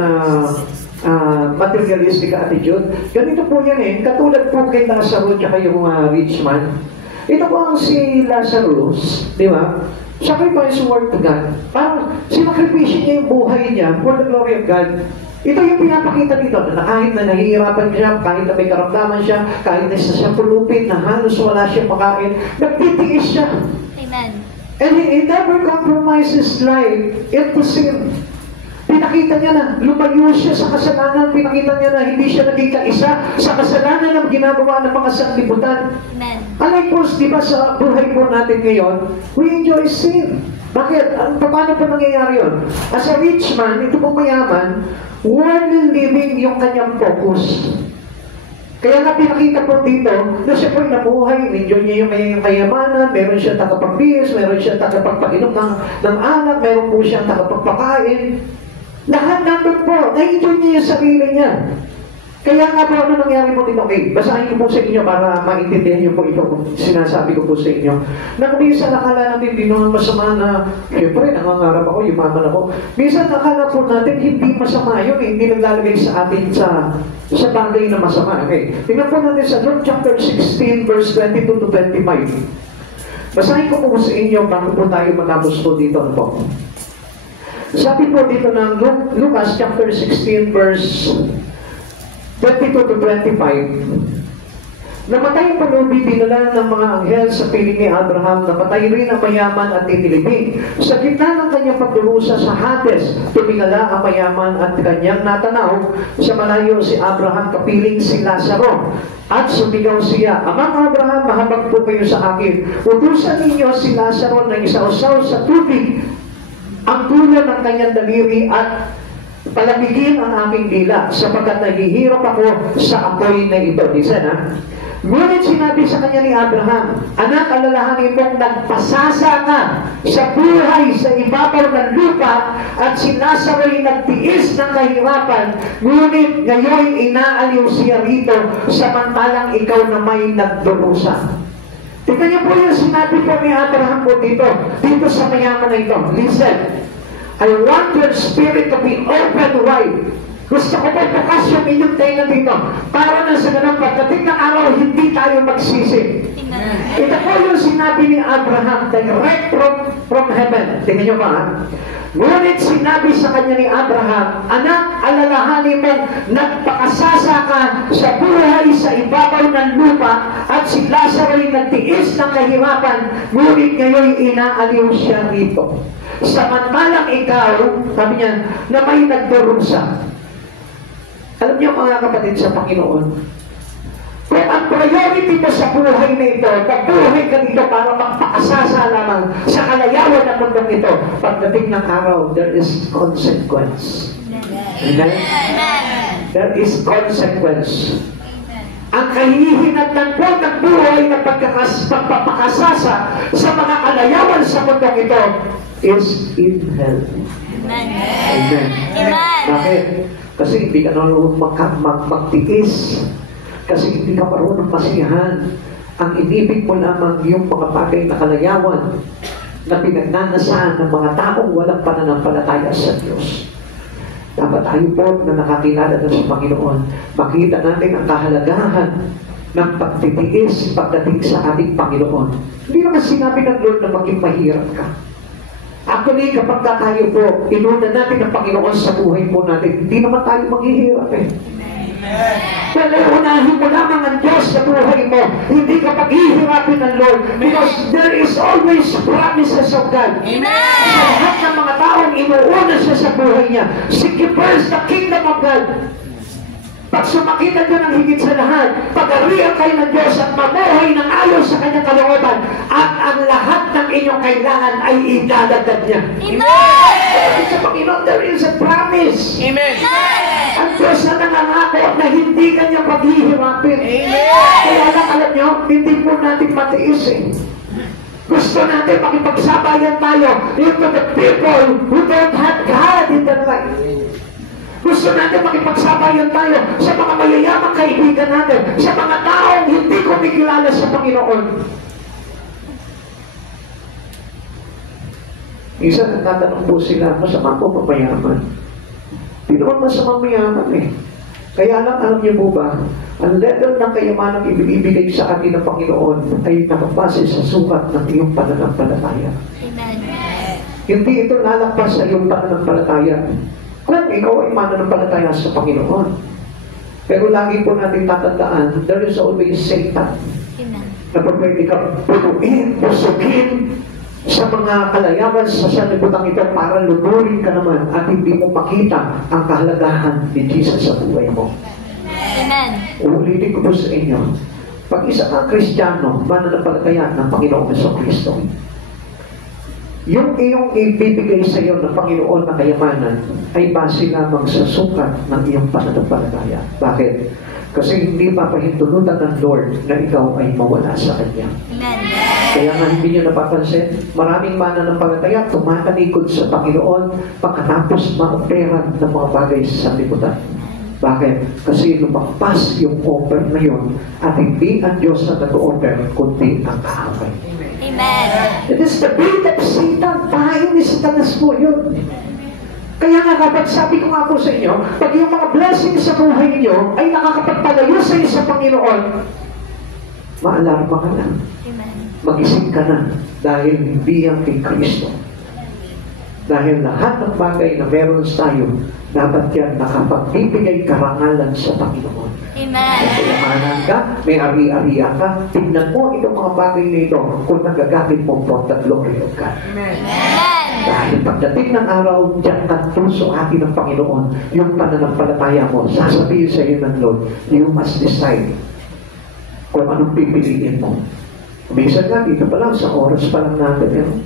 materialistic attitude? Ganito po yan eh. Katulad po kay Lazarus at yung rich man. Ito po ang si Lazarus, di ba? Sacrifice work to God. Parang sinakripisyon niya yung buhay niya for the glory of God. Ito yung pinapakita dito, na kahit na nahihirapan siya, kahit na may karamdaman siya, kahit na siya pulupin, na halos wala siyang makain, nagtitiis siya. Amen. And he never compromised his life into sin. Pinakita niya na lumayo siya sa kasalanan. Pinakita niya na hindi siya naging kaisa sa kasalanan ng ginagawa ng mga sanlibutan. Amen. Alay po, di ba sa buhay po natin ngayon, we enjoy sin. Bakit? Paano pa nangyayari yun? As a rich man, ito po mayaman, worldly living yung kanyang focus. Kaya nga pinakita po dito na siya po'y nabuhay, enjoy niya yung kayamanan, meron siya tagapagbihis, meron siya tagapagpainom ng alak, meron po siya tagapagpakain. Lahat nandun po, na-enjoy niya yung sarili niya. Kaya nga po, ano nangyari mo dito? Okay, basahin ko po sa inyo para maintindihan niyo po ito kung sinasabi ko po sa inyo. Na kung minsan nakala natin, hindi naman masama na, syempre, nangangarap ako, yumaman ako. Minsan nakala po natin, hindi masama yun, hindi naglalagay sa atin sa bagay na masama. Okay, tingnan po natin sa Luke chapter 16, verse 22 to 25. Basahin ko po sa inyo bago po tayo matapos po dito. Ano po? Sabi po dito ng Lucas chapter 16 verse 22 to 25. Namatay ang panubi dinala ng mga anghel sa piling ni Abraham. Namatay rin ang mayaman at inilibing. Sa gitna ng kanyang pagdurusa sa Hades, tumingala ang mayaman at kanyang natanaw. Sa malayo si Abraham, kapiling si Lazaro. At sumigaw siya, Amang Abraham, mahabag po kayo sa akin. Utusan ninyo si Lazaro na isausaw sa tubig ang dulo ng kanyang daliri at palamigin ang aming dila sapagkat naghihirap ako sa apoy na ito. Listen, ha? Ngunit sinabi sa kanya ni Abraham, Anak, alalahanin mong nagpasasa ka sa buhay sa ibabaw ng lupa at si Lazaro ay nagtiis ng kahirapan, ngunit ngayon inaaliw siya rito samantalang ikaw na may nagdurusa. Tingnan niyo po yung sinabi po ni Abraham po dito sa mayaman na ito. Listen, I want your spirit to be open wide. Gusto ko po bukas yung inyong tayo dito para na sa ganang pagdating ng araw, hindi tayo magsisi. Ito po yung sinabi ni Abraham, direct from heaven. Tingnan niyo ba, ha? Ngunit sinabi sa kanya ni Abraham, Anak, alalahanin mong nagpakasasa ka sa buhay sa ibabaw ng lupa at si Lazaro ay nagtiis ng kahirapan, ngunit ngayon inaaliw siya rito. Samantalang ikaw, sabi niya, na may nagdurusa. Alam niyo mga kapatid sa Panginoon, kung ang priority mo sa buhay na ito, mabuhay ka dito para magpakasasa lamang sa kalayawan ng mundong ito, pagdating ng araw, there is consequence. Amen? There is consequence. Ang kahihinatnan po ng buhay na pagpapakasasa sa mga kalayawan sa mundong ito is in hell. Amen. Bakit? Kasi hindi ka marunong magtiis. Kasi hindi ka marunong masiyahan. Ang inibig mo lamang yung mga bagay na kalayawan na pinagnanasaan ng mga taong walang pananampalataya sa Diyos. Dapat tayo po na nakakilala na sa Panginoon, makita natin ang kahalagahan ng pagtitiis pagdating sa ating Panginoon. Hindi naman sinabi ng Lord na maging mahirap ka. Actually, kapag tayo po, inuna natin ang Panginoon sa buhay po natin, hindi naman tayo maghihirap eh. Kaya unahin mo lamang ang Diyos sa buhay mo, hindi ka paghihirapin ng Lord, because there is always promises of God. Sa lahat ng mga taong inuuna siya sa buhay niya, seek ye first the kingdom of God. Pag sumakita niyo ng higit sa lahat, pag-arihan kayo ng Diyos at mamuhay ng ayon sa kanyang kalooban, at ang lahat ng inyong kailangan ay idadagdag niya. Amen! Sa Panginoon, there is a promise. Amen! Ang Diyos na nangangako na hindi kanya paghihirapin. Amen! Kaya lang, alam niyo, hindi po natin matiis eh. Gusto natin makipagsabayan tayo into the people who don't have God in their life. Gusto natin makipagsabayan tayo sa mga mayayamang kaibigan natin, sa mga taong hindi kumikilala sa Panginoon. Isa nagtatanong po sila, masama po mayaman. Hindi naman masama mayaman eh. Kaya lang, alam niyo po ba, ang level ng kayamanang ibinibigay sa atin ng Panginoon ay nakabase sa sukat ng iyong pananampalataya. Hindi ito lalagpas sa iyong pananampalataya. Kung ikaw ay mananampalataya sa Panginoon. Pero lagi po natin tatandaan, there is always Satan. Na pag pwede ka punuin, pusugin, sa mga kalayawan sa sanlibutan ito para lunurin ka naman at hindi mo makita ang kahalagahan ni Jesus sa buhay mo. Amen. Uulitin ko po sa inyo, pag isa kang Kristiyano, mananampalataya ng Panginoong Jesucristo, yung iyong ibibigay sa iyo ng Panginoon na kayamanan ay base lamang sa sukat ng iyong pananampalataya. Bakit? Kasi hindi papahintulutan ng Lord na ikaw ay mawala sa Kanya. Amen. Kaya nga hindi nyo napapansin, maraming mananampalataya tumatalikod sa Panginoon pagkatapos maoperan ng mga bagay sa sanlibutan. Bakit? Kasi lumagpas yung offer na yun at hindi ang Diyos na nag-offer kundi ang kaaway. Amen. It is the bait of Satan. Pahayin ni Satanas po yun. Kaya nga kapag sabi ko nga po sa inyo, pag yung mga blessings sa buhay niyo ay nakakapagpalayo sa iyo sa Panginoon, maalarma ka na. Amen. Magising ka na dahil hindi yan kay Kristo. Dahil lahat ng bagay na meron tayo, dapat yan nakapagbibigay karangalan sa Panginoon. Amen. Kayamanan ka, may ari-ariya ka, tingnan mo itong mga bagay na ito kung nagagamit mo for the glory of God. Amen. Dahil pagdating ng araw, diyan at puso atin ng Panginoon, yung pananampalataya mo, sasabihin sa iyo ng Lord, you must decide kung anong pipiliin mo. Minsan nga, dito pa lang, sa oras pa lang natin,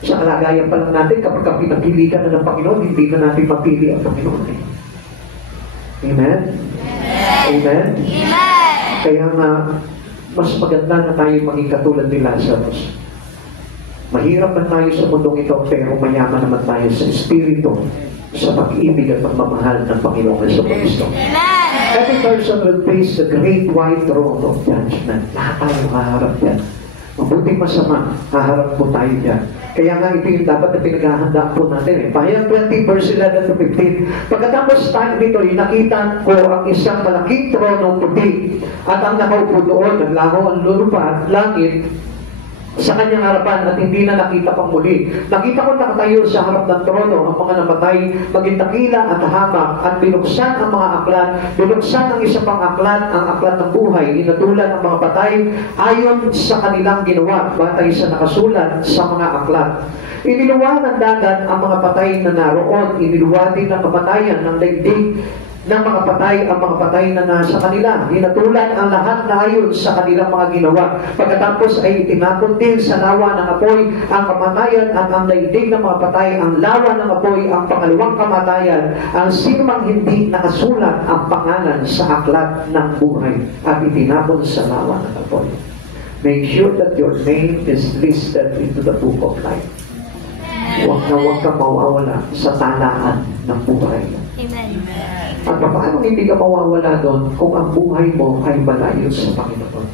sa kalagayan pa lang natin, kapag pinapili ka na ng Panginoon, hindi na natin mapili ang Panginoon. Amen? Amen? Amen. Kaya nga, mas maganda na tayo maging katulad ni Lazarus. Mahirap man tayo sa mundong ito, pero mayaman naman tayo sa Espiritu, sa pag-ibig at pagmamahal ng Panginoong Jesucristo. Amen. Every person will face the great white throne of judgment. Lahat tayo haharap yan. Mabuting masama, haharap po tayo dyan. Kaya nga ito yung dapat na pinaghahanda po natin. Pahayag 20 verse 11 to 15. Pagkatapos tayo dito, nakita ko ang isang malaking tronong puti at ang nakaupo doon, naglaho ang lupa at langit sa kanyang harapan at hindi na nakita pang muli. Nakita ko nakatayo sa harap ng trono ang mga namatay, maging dakila at hamak, at binuksan ang mga aklat, binuksan ang isa pang aklat, ang aklat ng buhay, inatulan ang mga patay ayon sa kanilang ginawa, batay sa nakasulat sa mga aklat. Iniluwa ng dagat ang mga patay na naroon, iniluwa din ng kamatayan ng daigdig ng mga patay ang mga patay na nasa kanila. Hinatulan ang lahat na ayon sa kanilang mga ginawa. Pagkatapos ay itinapon din sa lawa ng apoy ang kamatayan at ang daigdig ng mga patay, ang lawa ng apoy, ang pangalawang kamatayan, ang sinumang hindi nakasulat ang pangalan sa aklat ng buhay at itinapon sa lawa ng apoy. Make sure that your name is listed into the book of life. Huwag na huwag kang mawawala sa talaan ng buhay. Amen. At paano hindi ka mawawala doon kung ang buhay mo ay malayo sa Panginoon?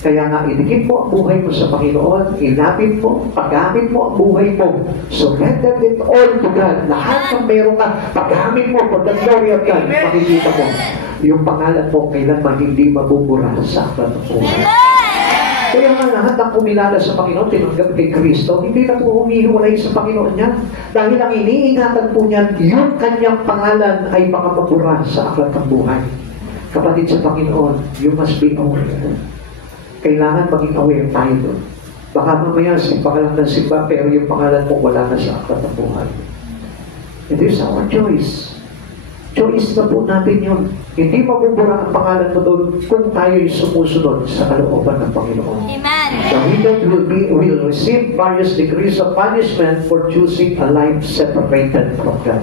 Kaya nga, idikit mo ang buhay mo sa Panginoon, ilapit mo, paggamit mo ang buhay mo. Surrender it all to God. Lahat ng meron ka, paggamit mo for the glory of God. Makikita mo, yung pangalan mo kailanman hindi mabubura sa aklat ng buhay. Kaya nga lahat ng kumilala sa Panginoon, tinanggap kay Kristo, hindi na po humihiwalay sa Panginoon niya. Dahil ang iniingatan po niyan, yung kanyang pangalan ay makapabura sa aklat ng buhay. Kapatid sa Panginoon, you must be aware. Kailangan maging aware tayo doon. Baka mamaya simpa ka lang ng simba, pero yung pangalan mo wala na sa aklat ng buhay. It is our choice. Choice na po natin yun. Hindi mabubura ang pangalan mo doon kung tayo'y sumusunod sa kalooban ng Panginoon. Amen. The wicked will receive various degrees of punishment for choosing a life separated from God.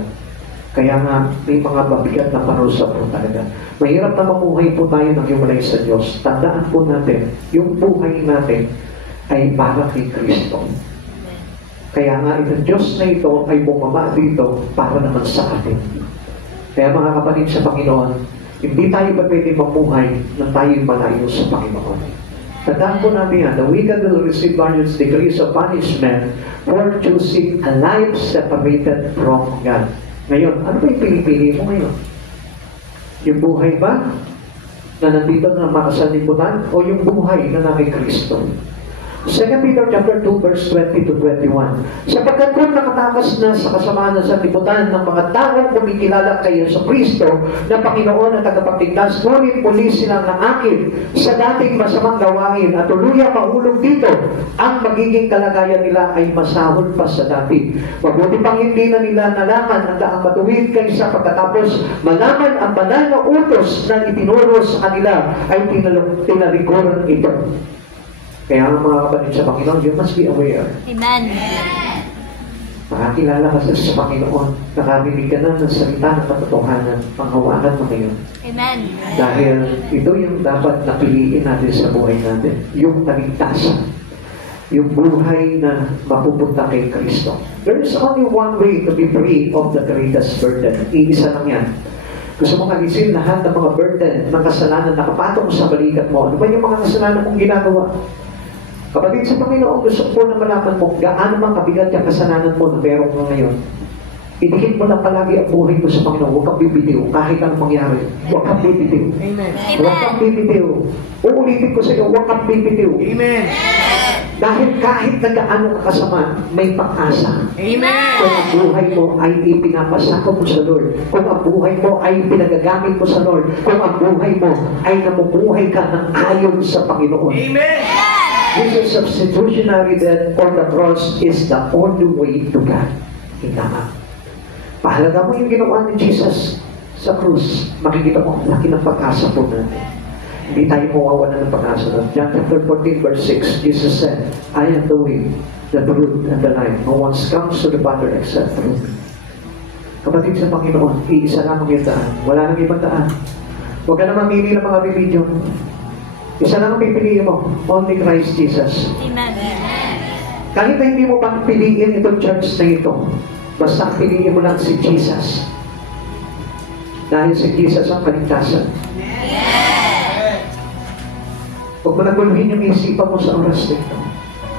Kaya nga, may mga mabigat na parusa po talaga. Mahirap na mamuhay po tayo ng hiwalay sa Diyos. Tandaan po natin, yung buhay natin ay para kay Kristo. Kaya nga, itong Diyos na ito ay bumaba dito para naman sa atin. Kaya mga kapatid sa Panginoon, hindi tayo ba pwede mamuhay na tayo malayo sa Panginoon? Tandaan po natin yan, the wicked will receive various degrees of punishment for choosing a life separated from God. Ngayon, ano ba yung pinipili mo ngayon? Yung buhay ba na nandito na makasalimutan o yung buhay na naki Kristo? 2 Peter chapter 2 verse 20 to 21. Sapagkat kung nakatakas na sa kasamaan ng sanlibutan ng mga taong kumikilala kay Jesucristo na Panginoon at tagapagligtas, ngunit muli silang naakit sa dating masamang gawain at tuluyan mahulog dito, ang magiging kalagayan nila ay masahol pa sa dati. Mabuti pang hindi na nila nalaman ang daang matuwid kaysa pagkatapos malaman ang banal na utos na itinuro sa kanila ay tinalikuran ito. Kaya ang mga kapatid sa Panginoon, you must be aware. Amen. Makakilala ka sa Panginoon, nakarinig ka na ng salita ng katotohanan, panghawakan mo ngayon. Amen. Dahil ito yung dapat napiliin natin sa buhay natin, yung kaligtasan, yung buhay na mapupunta kay Kristo. There is only one way to be free of the greatest burden. Iisa lang yan. Gusto mong alisin lahat ng mga burden ng kasalanan na nakapatong sa balikat mo. Ano ba yung mga kasalanan mong ginagawa? Kapatid sa Panginoon, gusto ko na malaman mo gaano mang kabigat yung kasalanan mo na meron mo ngayon. Idikit mo na palagi ang buhay mo sa Panginoon. Huwag kang bibitiw kahit anong mangyari. Huwag kang bibitiw. Amen. Huwag kang bibitiw. Uulitin ko sa iyo, huwag kang bibitiw. Amen. Dahil kahit na gaano kasama, may pag-asa. Amen. Kung ang buhay mo ay ipinapasako mo sa Lord, kung ang buhay mo ay pinagagamit mo sa Lord, kung ang buhay mo ay namumuhay ka ng ayon sa Panginoon. Amen. This substitutionary death on the cross is the only way to God. Tama. Pahalaga mo yung ginawa ni Jesus sa krus. Makikita mo, laki ng pag-asa po natin. Hindi tayo mawawalan ng pag-asa. John chapter 14 verse 6, Jesus said, I am the way, the truth, and the life. No one comes to the Father except through me. Kapatid sa Panginoon, iisa lamang yung daan. Wala nang ibang daan. Huwag ka na mamili ng mga religion. Isa lang ang pipiliin mo, only Christ Jesus. Amen. Kahit na hindi mo pang piliin itong church na ito, basta piliin mo lang si Jesus. Dahil si Jesus ang kaligtasan. Huwag mo naguluhin yung isipan mo sa oras na ito.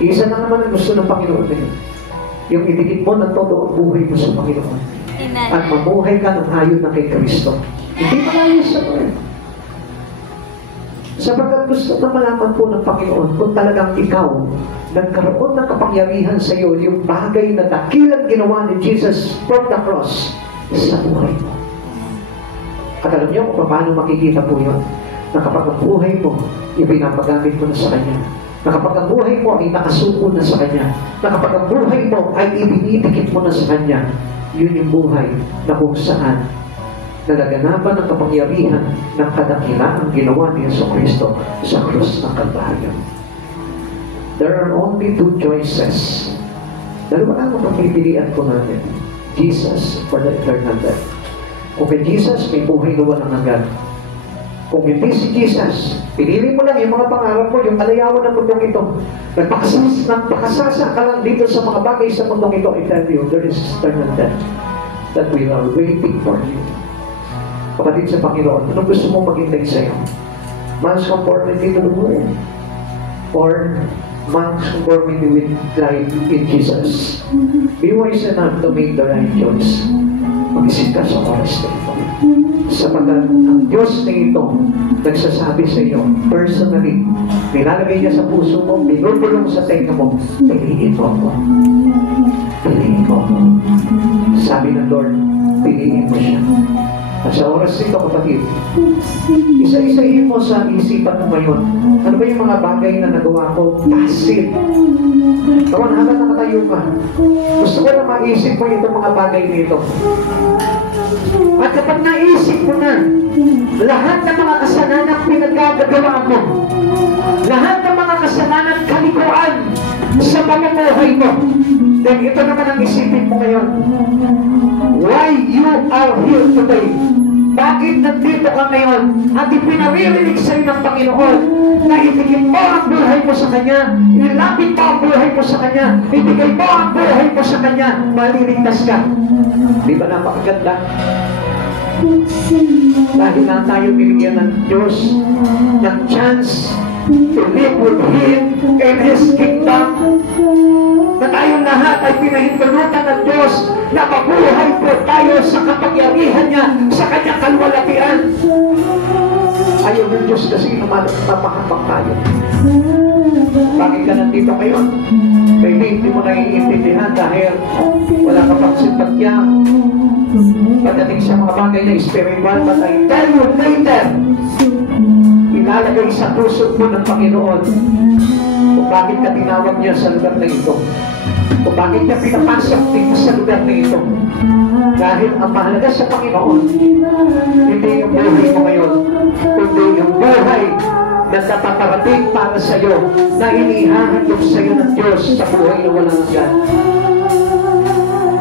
Isa na naman ang gusto ng Panginoon na yun. Yung idikit mo ng todo ang buhay mo sa Panginoon. Amen. At mamuhay ka ng ayon na kay Kristo. Hindi malayo sa Lord. Sapagkat gusto na malaman po ng Panginoon kung talagang ikaw nagkaroon ng kapangyarihan sa iyo yung bagay na dakilang ginawa ni Jesus from the cross sa buhay mo. At alam niyo kung paano makikita po yun? Na kapag ang buhay mo, ipinapagamit mo na sa Kanya. Na kapag ang buhay mo ay nakasuko na sa Kanya. Na kapag ang buhay mo ay ibinidikit mo na sa Kanya. Yun yung buhay na kung saan nalaganapan ng kapangyarihan ng kadakilaan ginawa ni Jesucristo sa krus ng Kalbaryo. There are only two choices. Dalawa lang ang pagpipilian po natin. Jesus for the eternal death. Kung kay Jesus, may buhay na walang hanggan. Kung hindi si Jesus, pinili mo lang yung mga pangarap mo, yung kalayawan ng mundong ito. Nagpakasasa ka lang dito sa mga bagay sa mundong ito. I tell you, there is eternal death that we are waiting for you. Kapatid sa Panginoon, anong gusto mong maghintay sa'yo? Man's conformity to the Word? Or man's conformity with life in Jesus? Be wise enough to make the right choice. Mag-isip ka sa oras na ito. Sapagkat ang Diyos na ito nagsasabi sa iyo, personally, nilalagay niya sa puso mo, binubulong sa tenga mo, piliin mo ako. Piliin mo ako. Sabi ng Lord, piliin mo siya. At sa oras nito, kapatid, isa-isahin mo sa isipan mo ngayon. Ano ba yung mga bagay na nagawa ko? Passive. Kawan, habang nakatayo ka, gusto ko na maisip mo itong mga bagay nito. At kapag naisip mo na, lahat ng mga kasalanan pinagkagagawa mo, lahat ng mga kasalanan kalikuan sa pamumuhay mo, then ito naman ang isipin mo ngayon. Why you are here today? Bakit nandito ka ngayon at ipinaririnig sa iyo ng Panginoon na ibigay mo ang buhay mo sa Kanya, ilapit mo ang buhay mo sa Kanya, ibigay mo ang buhay mo sa Kanya, maliligtas ka. Di ba napakaganda? Dahil na tayo binigyan ng Diyos ng chance to live with Him in His kingdom, na tayong lahat ay pinahintulutan ng Diyos na mabuhay po tayo sa kapangyarihan niya, sa kanyang kalwalatian. Ayaw ng Diyos kasi napakapag tayo. Bakit ka nandito ngayon? Maybe hindi mo naiintindihan dahil wala ka pang simpatya pagdating sa mga bagay na spiritual. But I tell you later, ilalagay sa puso mo ng Panginoon kung bakit ka tinawag niya sa lugar na ito. Kung bakit niya pinapasok dito sa lugar na ito. Dahil ang mahalaga sa Panginoon, hindi yung buhay mo ngayon, kundi yung buhay na napaparating para sa iyo, na inihahandog sa iyo ng Diyos sa buhay na walang hanggan.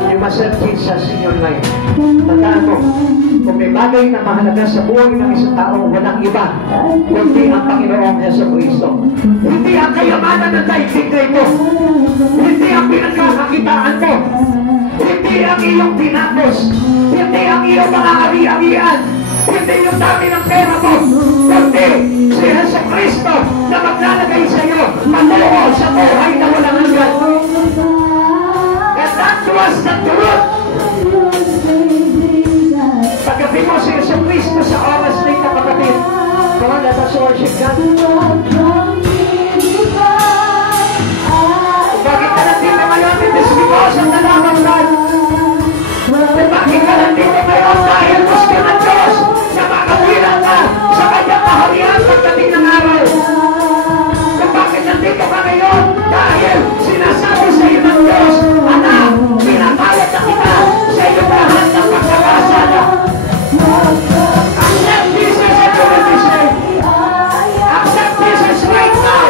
You must have Jesus in your life. Tandaan mo, kung may bagay na mahalaga sa buhay ng isang tao, walang iba, kundi ang Panginoong Jesucristo. Hindi ang kayamanan ng daigdig mo. Hindi ang pinagkakakitaan mo. Hindi ang iyong pinapos. Hindi ang iyong mga ari-arian. Hindi yung dami ng pera mo. Kundi si Jesucristo na maglalagay sa iyo patungo sa buhay na walang hanggan. And that was the truth. Pagkabi mo si Jesucristo sa oras na ito, kapatid. Come on, let us worship God. Bakit ka nandito ngayon? It is because of the love of God. Bakit ka nandito ngayon? Dahil gusto ng Diyos na makawilan ka sa kanyang kaharian pagdating ng araw. Kung bakit nandito ka ngayon? Dahil sinasabi sa iyo ng Diyos, anak, pinatawad na kita sa iyong lahat ng pagkakasala. Accept Jesus and you will be saved. Accept Jesus right now,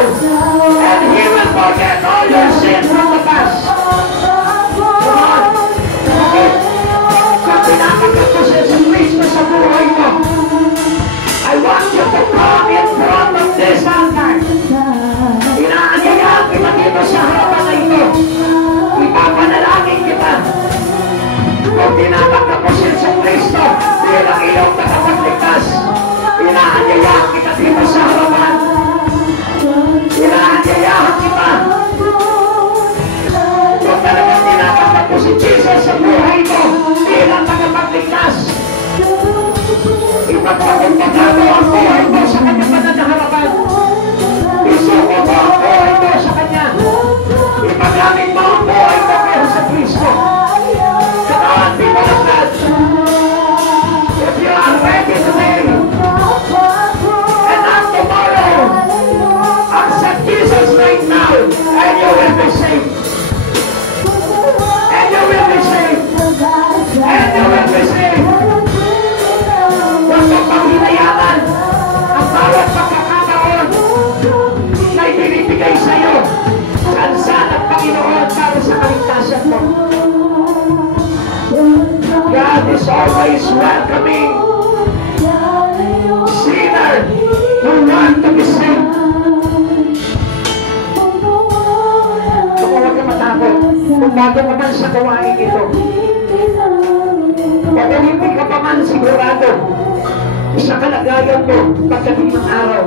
and He will forget all your sins from the past. Come on. Kung pinakanggap mo si Jesucristo sa buhay mo, I want you to come in front of this altar. Inaanyayaan kita dito sa harapan na ito. Ipapanalangin kita. Kung pinakanggap mo si Jesucristo bilang iyong tagapagligtas, inaanyayaan kita dito sa harapan. Inaanyayaan kita. Kung talagang pinakanggap mo si Jesus sa buhay mo bilang tagapagligtas, ipagpakumpaka mo ang buhay mo sa kanyang banal na harapan. Isuko mo ang buhay mo sa kanya. Ipaglamit mo ang buhay mo kaya sa Kristo. Katawan, people of God, if you are ready today and not tomorrow, accept Jesus right now and you will be saved. And you will be saved. And you will be saved. Huwag mong panghinayaan ang bawat pagkakataon na ibinibigay sa iyo kansa ng Panginoon para sa kaligtasan mo. God is always welcoming sinner who want to be saved. Kung huwag ka matakot, kung bago ka man sa gawain ito, kaya hindi ka pa man sigurado sa kalagayan mo pagdating ng araw.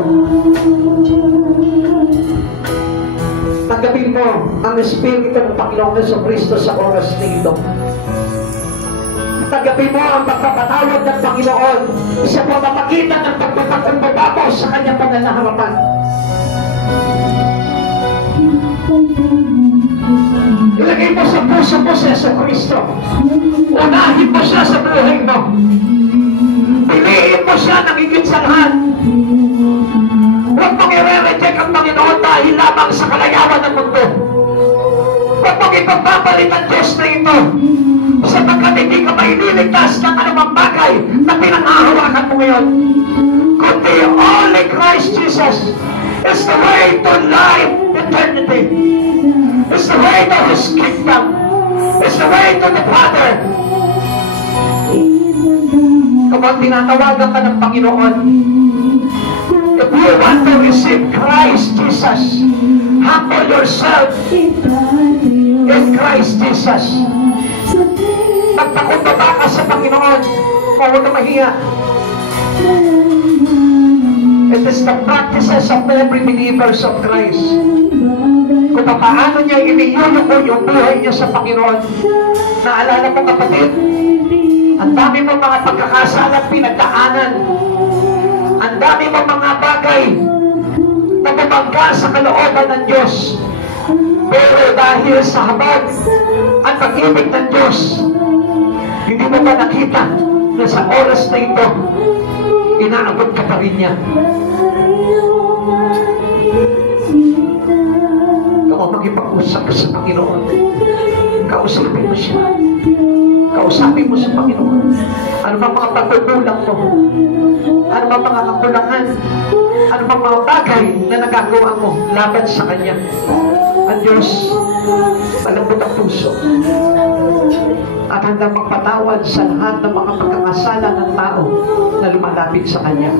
Tanggapin mo ang Espiritu ng Panginoong Jesucristo sa oras na ito. Tanggapin mo ang pagpapatawad ng Panginoon sa pamamagitan ng pagpapagpapapos sa kanyang banal na harapan. Ilagay mo sa puso mo si Jesucristo. Unahin mo siya sa buhay mo. Piliin mo siya ng higit sa lahat. Huwag mong i-reject ang Panginoon dahil lamang sa kalayawan ng mundo. Huwag mong ipagpapalit ang Diyos na ito sapagkat hindi ka maililigtas ng anumang bagay na pinangahawakan mo ngayon. Kundi only Christ Jesus is the way to life eternity. It's the way to His kingdom. It's the way to the Father. Kapag tinatawagan ka ng Panginoon, if you want to receive Christ Jesus, humble yourself in Christ Jesus. Magpakumbaba ka sa Panginoon, huwag na mahiya. It is the practices of every believers of Christ. Kung paano niya iniyuno yung buhay niya sa Panginoon. Naalala mo kapatid, ang dami mo mga pagkakasalang pinagdaanan. Ang dami mo mga bagay na bumangga sa kalooban ng Diyos. Pero dahil sa habag at pag-ibig ng Diyos, hindi mo ba nakita na sa oras na ito, inaabot ka pa rin niya? Kung makipag-usap ka sa Panginoon, kausapin mo siya. Kausapin mo sa Panginoon. Ano ba mga pagkukulang mo? Ano ba mga kakulangan? Ano ba mga bagay na nagagawa mo laban sa Kanya? Ang Diyos, malambot ang puso at handang magpatawad sa lahat ng mga pagkakasala ng tao na lumalapit sa Kanya.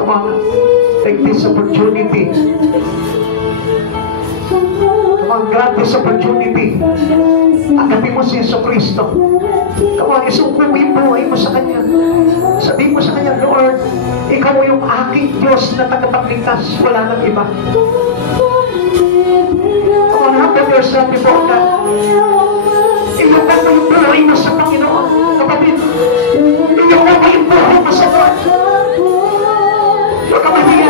Come on, take this opportunity. Come on, grab this opportunity. Agapin mo si Jesucristo. Come on, isuko mo yung buhay mo sa Kanya. Sabihin mo sa Kanya, Lord, Ikaw yung aking Diyos na tagapagligtas. Wala nang iba. Come on, humble yourself before God. Iyukan mo yung buhay mo sa Panginoon. Kapatid, iyukan mo yung buhay mo sa Lord. Kapatid,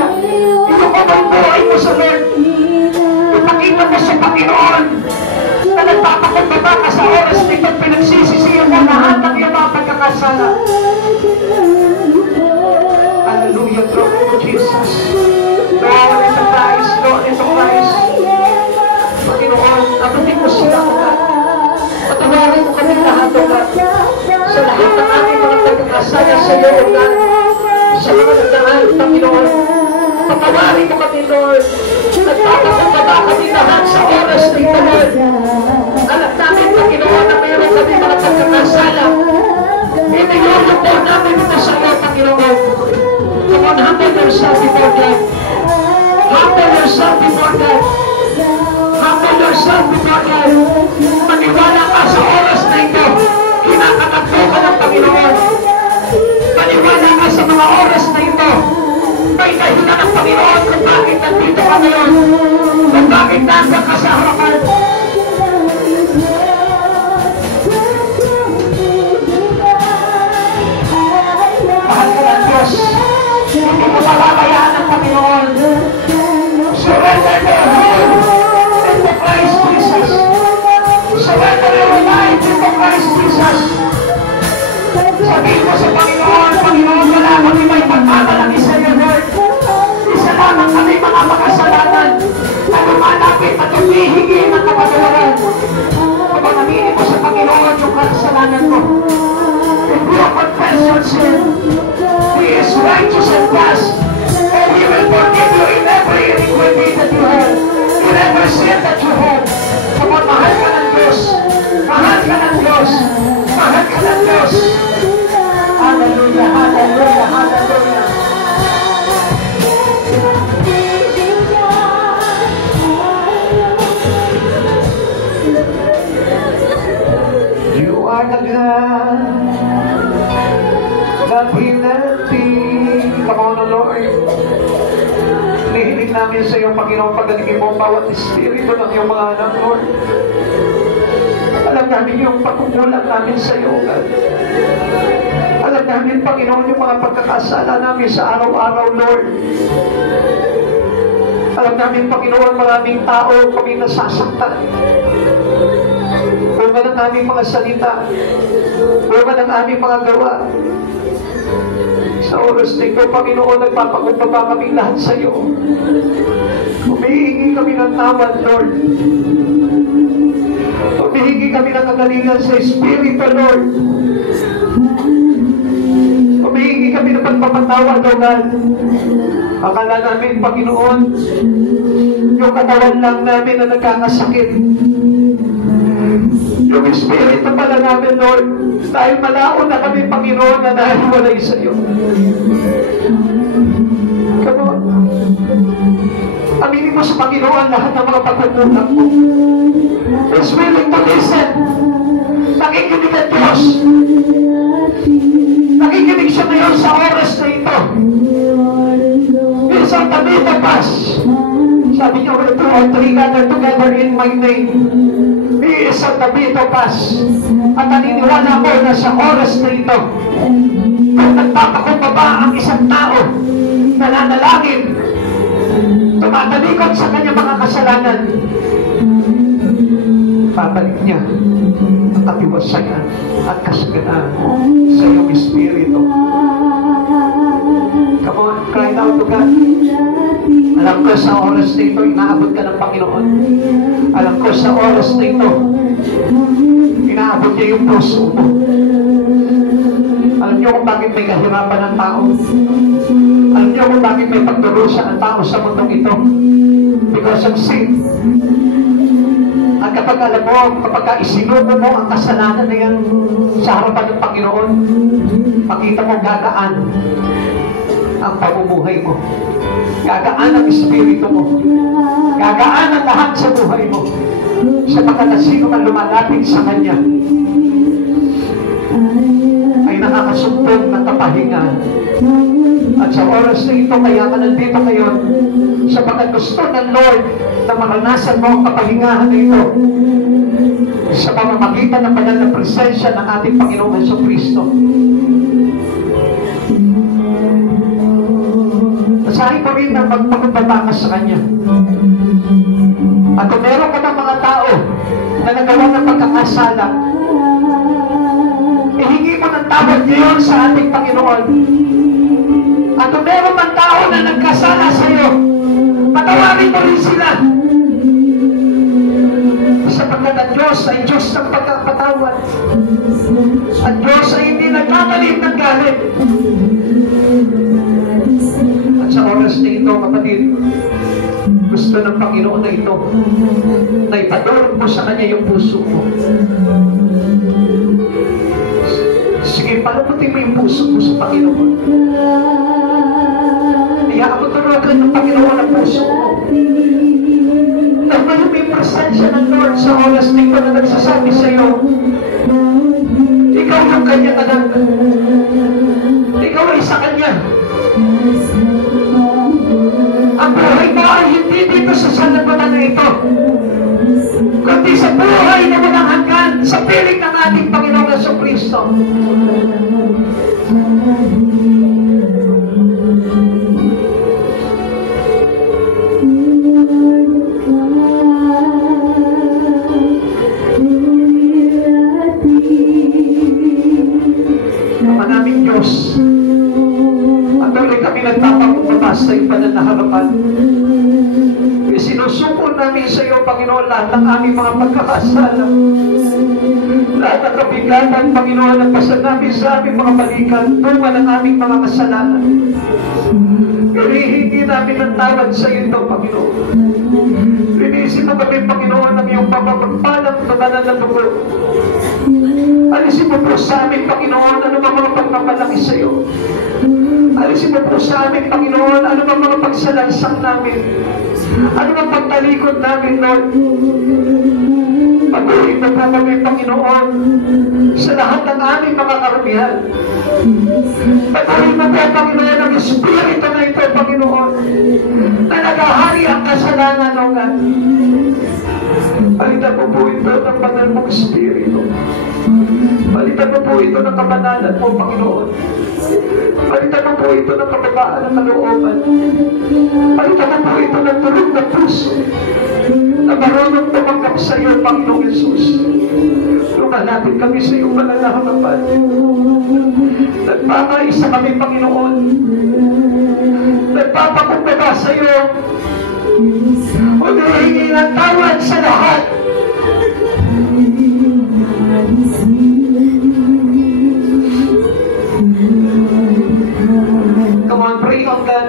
iyukan mo yung buhay mo sa Lord. Ipakita mo sa Panginoon na nagpapakumbaba ka sa oras nito at pinagsisisiyan mo lahat ng iyong mga pagkakasala. Hallelujah, glory to Jesus. Lord, ito Christ, Lord, ito Christ. Panginoon, abutin mo sila, O God. Patawarin mo kami lahat, O God. Sa lahat ng aming mga pagkakasala sa iyo, O God. Sa mga nagdaan, Panginoon. Patawarin mo kami, Lord. Nagpapakumbaba kami lahat sa oras na ito, Lord. Alam namin, Panginoon, na mayroon kami mga pagkakasala. Inilulog po namin ito sa iyo, Panginoon. Come on, humble yourself before God. Humble yourself before God. Humble yourself before God. Maniwala ka sa oras na ito. Kinakatakbo ka ng Panginoon. Maniwala ka sa mga oras na ito. May dahilan ng Panginoon kung bakit nandito ka ngayon. Kung bakit nasa ka sa harapan. Mahal ka ng Diyos. Hindi mo pababayaan ng Panginoon. Surrender your heart into Christ Jesus. Surrender your life into Christ Jesus. Sabihin mo sa Panginoon, Panginoon, wala kami may pagmamalaki sa iyo, Lord. Isa lamang kami mga makasalanan na lumalapit at humihingi ng kapatawaran. Kapag aminin mo sa Panginoon yung kasalanan mo, if you confess your sin, He is righteous and just, and He will forgive you in every iniquity that you have, in every sin that you have. Kapag mahal ka ng Diyos, mahal ka ng Diyos, mahal ka ng Diyos. Hallelujah, hallelujah, hallelujah. You are the God that hinantin. Come on, Lord. Hinihiling namin sa iyong Panginoon pagdating mo bawat espiritu ng iyong mga anak, Lord. Alam namin yung pagkukulang namin sa iyo, God. Alam namin, Panginoon, yung mga pagkakasala namin sa araw-araw, Lord. Alam namin, Panginoon, maraming tao kami nasasaktan. Bunga ng aming mga salita, bunga ng aming mga gawa. Sa oras na ito, Panginoon, nagpapakumbaba kami lahat sa iyo. Humihingi kami ng tawad, Lord. Humihingi kami ng kagalingan sa Espiritu, Lord. Humihingi kami ng pagpapatawad, Lord. Akala namin, Panginoon, yung katawan lang namin na nagkakasakit. Yung Espiritu pala namin, Lord, dahil malaon na kami, Panginoon, na nahiwalay sa iyo. Come on. Aminin mo sa Panginoon lahat ng mga pagkukulang mo. He's willing to listen. Nakikinig ang Diyos. Nakikinig siya ngayon sa oras na ito. He's on the middle pass. Sabi niya, where two or three gather together in my name. He is on the middle pass. At naniniwala ko na sa oras na ito, kung nagpapakumbaba ang isang tao, nananalangin, nakatalikod sa kanyang mga kasalanan, babalik niya ang katiwasayan at kasaganaan sa iyong espiritu. Come on, cry out to God. Alam ko sa oras na ito, inaabot ka ng Panginoon. Alam ko sa oras na ito, inaabot niya yung puso mo. Alam niyo kung bakit may kahirapan ng tao. Alam niyo kung bakit may pagdurusa ng tao sa mundong ito. Because of sin. At kapag alam mo, kapag isinubo mo ang kasalanan na yan sa harapan ng Panginoon, makita mo gagaan ang pamumuhay mo. Gagaan ang espiritu mo. Gagaan ang lahat sa buhay mo. Sapagkat na sino man lumalapit sa Kanya ay nakakasumpong ng kapahinga. At sa oras na ito, kaya ka nandito ngayon, sapagkat gusto ng Lord na maranasan mo ang kapahingahan na ito sa pamamagitan ng banal na presensya ng ating Panginoong Jesucristo. Basahin mo rin na magpakumbaba ka sa Kanya. At kung meron ka ng mga tao na nagawa ng pagkakasala, ihingi mo ng tawad ngayon sa ating Panginoon. At kung meron ng tao na nagkasala sa iyo, patawarin mo rin sila. Sapagkat ang Diyos ay Diyos ng pagkakatawad. Ang Diyos ay hindi nagkakalit ng galit. At sa oras na ito, kapatid, gusto ng Panginoon na ito na ipadulog mo sa Kanya yung puso mo. Sige, palamutin mo yung puso mo sa Panginoon. Hayaan mo turugan ng Panginoon ang puso mo. Dahil may presensya ng Lord sa oras na ito na nagsasabi sa iyo, ikaw yung Kanyang anak. Ikaw ay sa Kanya. Ang buhay mo ay hindi dito sa sanlibutan na ito, kundi sa buhay na walang hanggan sa piling ng ating Panginoong Jesucristo. Ama naming Diyos, patuloy kami nagpapakumbaba sa iyong banal na harapan. Sinusuko namin sa iyo, Panginoon, lahat ng aming mga pagkakasala. Lahat ng kabigatan, Panginoon, nagpasal namin sa aming mga balikan, tunga ng aming mga kasalanan. Hinihingi namin ng tawad sa iyo ito, Panginoon. Linisin mo kami, Panginoon, ng iyong pagpapagpalang tabanan ng dugo. Alisin mo po sa amin, Panginoon, ano ba mga pagpapalaki sa iyo. Alisin mo po sa amin, Panginoon, ano ba mga pagsalansak namin. Ano ba pagtalikod namin, Lord. Patuloy na po kami, Panginoon, sa lahat ng aming mga karumihan. Patuloy na po, Panginoon, ang espiritu na ito, Panginoon, na naghahari ang kasalanan, O God. Palitan mo po ito ng banal mong espiritu. Palitan mo po ito ng kabanalan mo, Panginoon. Palitan mo po ito ng kababaan ng kalooban. Palitan mo po ito ng tulog na puso na marunong tumanggap sa iyo, Panginoong Jesus. Lumalapit kami sa iyong banal na harapan. Nagpapakaisa kami, Panginoon. Nagpapakumbaba sa iyo. Humihingi ng tawad sa lahat. Come on, pray on God.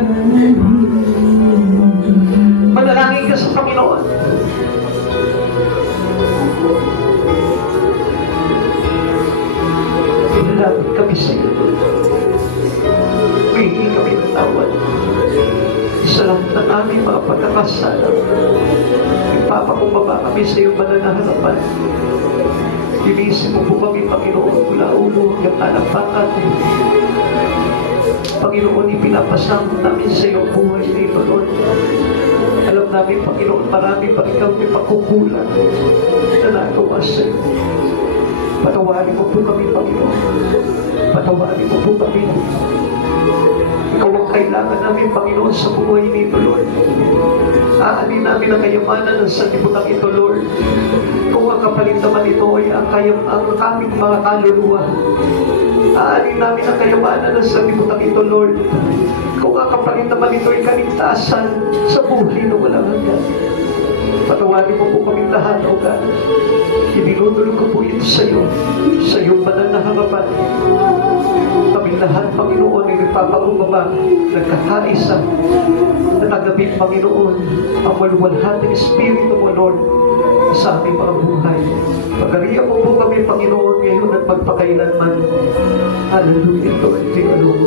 Manalangin ka sa Panginoon. Pinalapit kami sa iyo. Humihingi kami ng tawad sa lahat ng aming mga pagkakasala. Ipapakumbaba kami sa iyong banal na harapan. Linisin mo po kami, Panginoon, mula ulo hanggang talampakan. Panginoon, ipinapasang namin sa iyong buhay dito, Lord. Alam namin, Panginoon, marami pa ikaw may pagkukulang na nagawa sa iyo. Patawarin mo po kami, Panginoon. Patawarin mo po kami. Ikaw ang kailangan namin, Panginoon, sa buhay nito, Lord. Aanin namin ang kayamanan ng sanlibutan ito, Lord. Kung ang kapalit naman ito ay ang aming mga kaluluwa. Aanin namin ang kayamanan ng sanlibutan ito, Lord. Kung ang kapalit naman ito ay kaligtasan sa buhay na walang hanggan. Patawarin mo po kami lahat, O God. Idinudulog ko po ito sa iyo, sa iyong banal na harapan. Kami lahat, Panginoon, ay nagpapakumbaba, nagkakaisa, natagapin, Panginoon, ang maluwalhating Espiritu mo, Lord, sa aming mga buhay. Pagarihan mo po kami, Panginoon, ngayon at magpakailanman. Hallelujah, Lord. Thank you, Lord.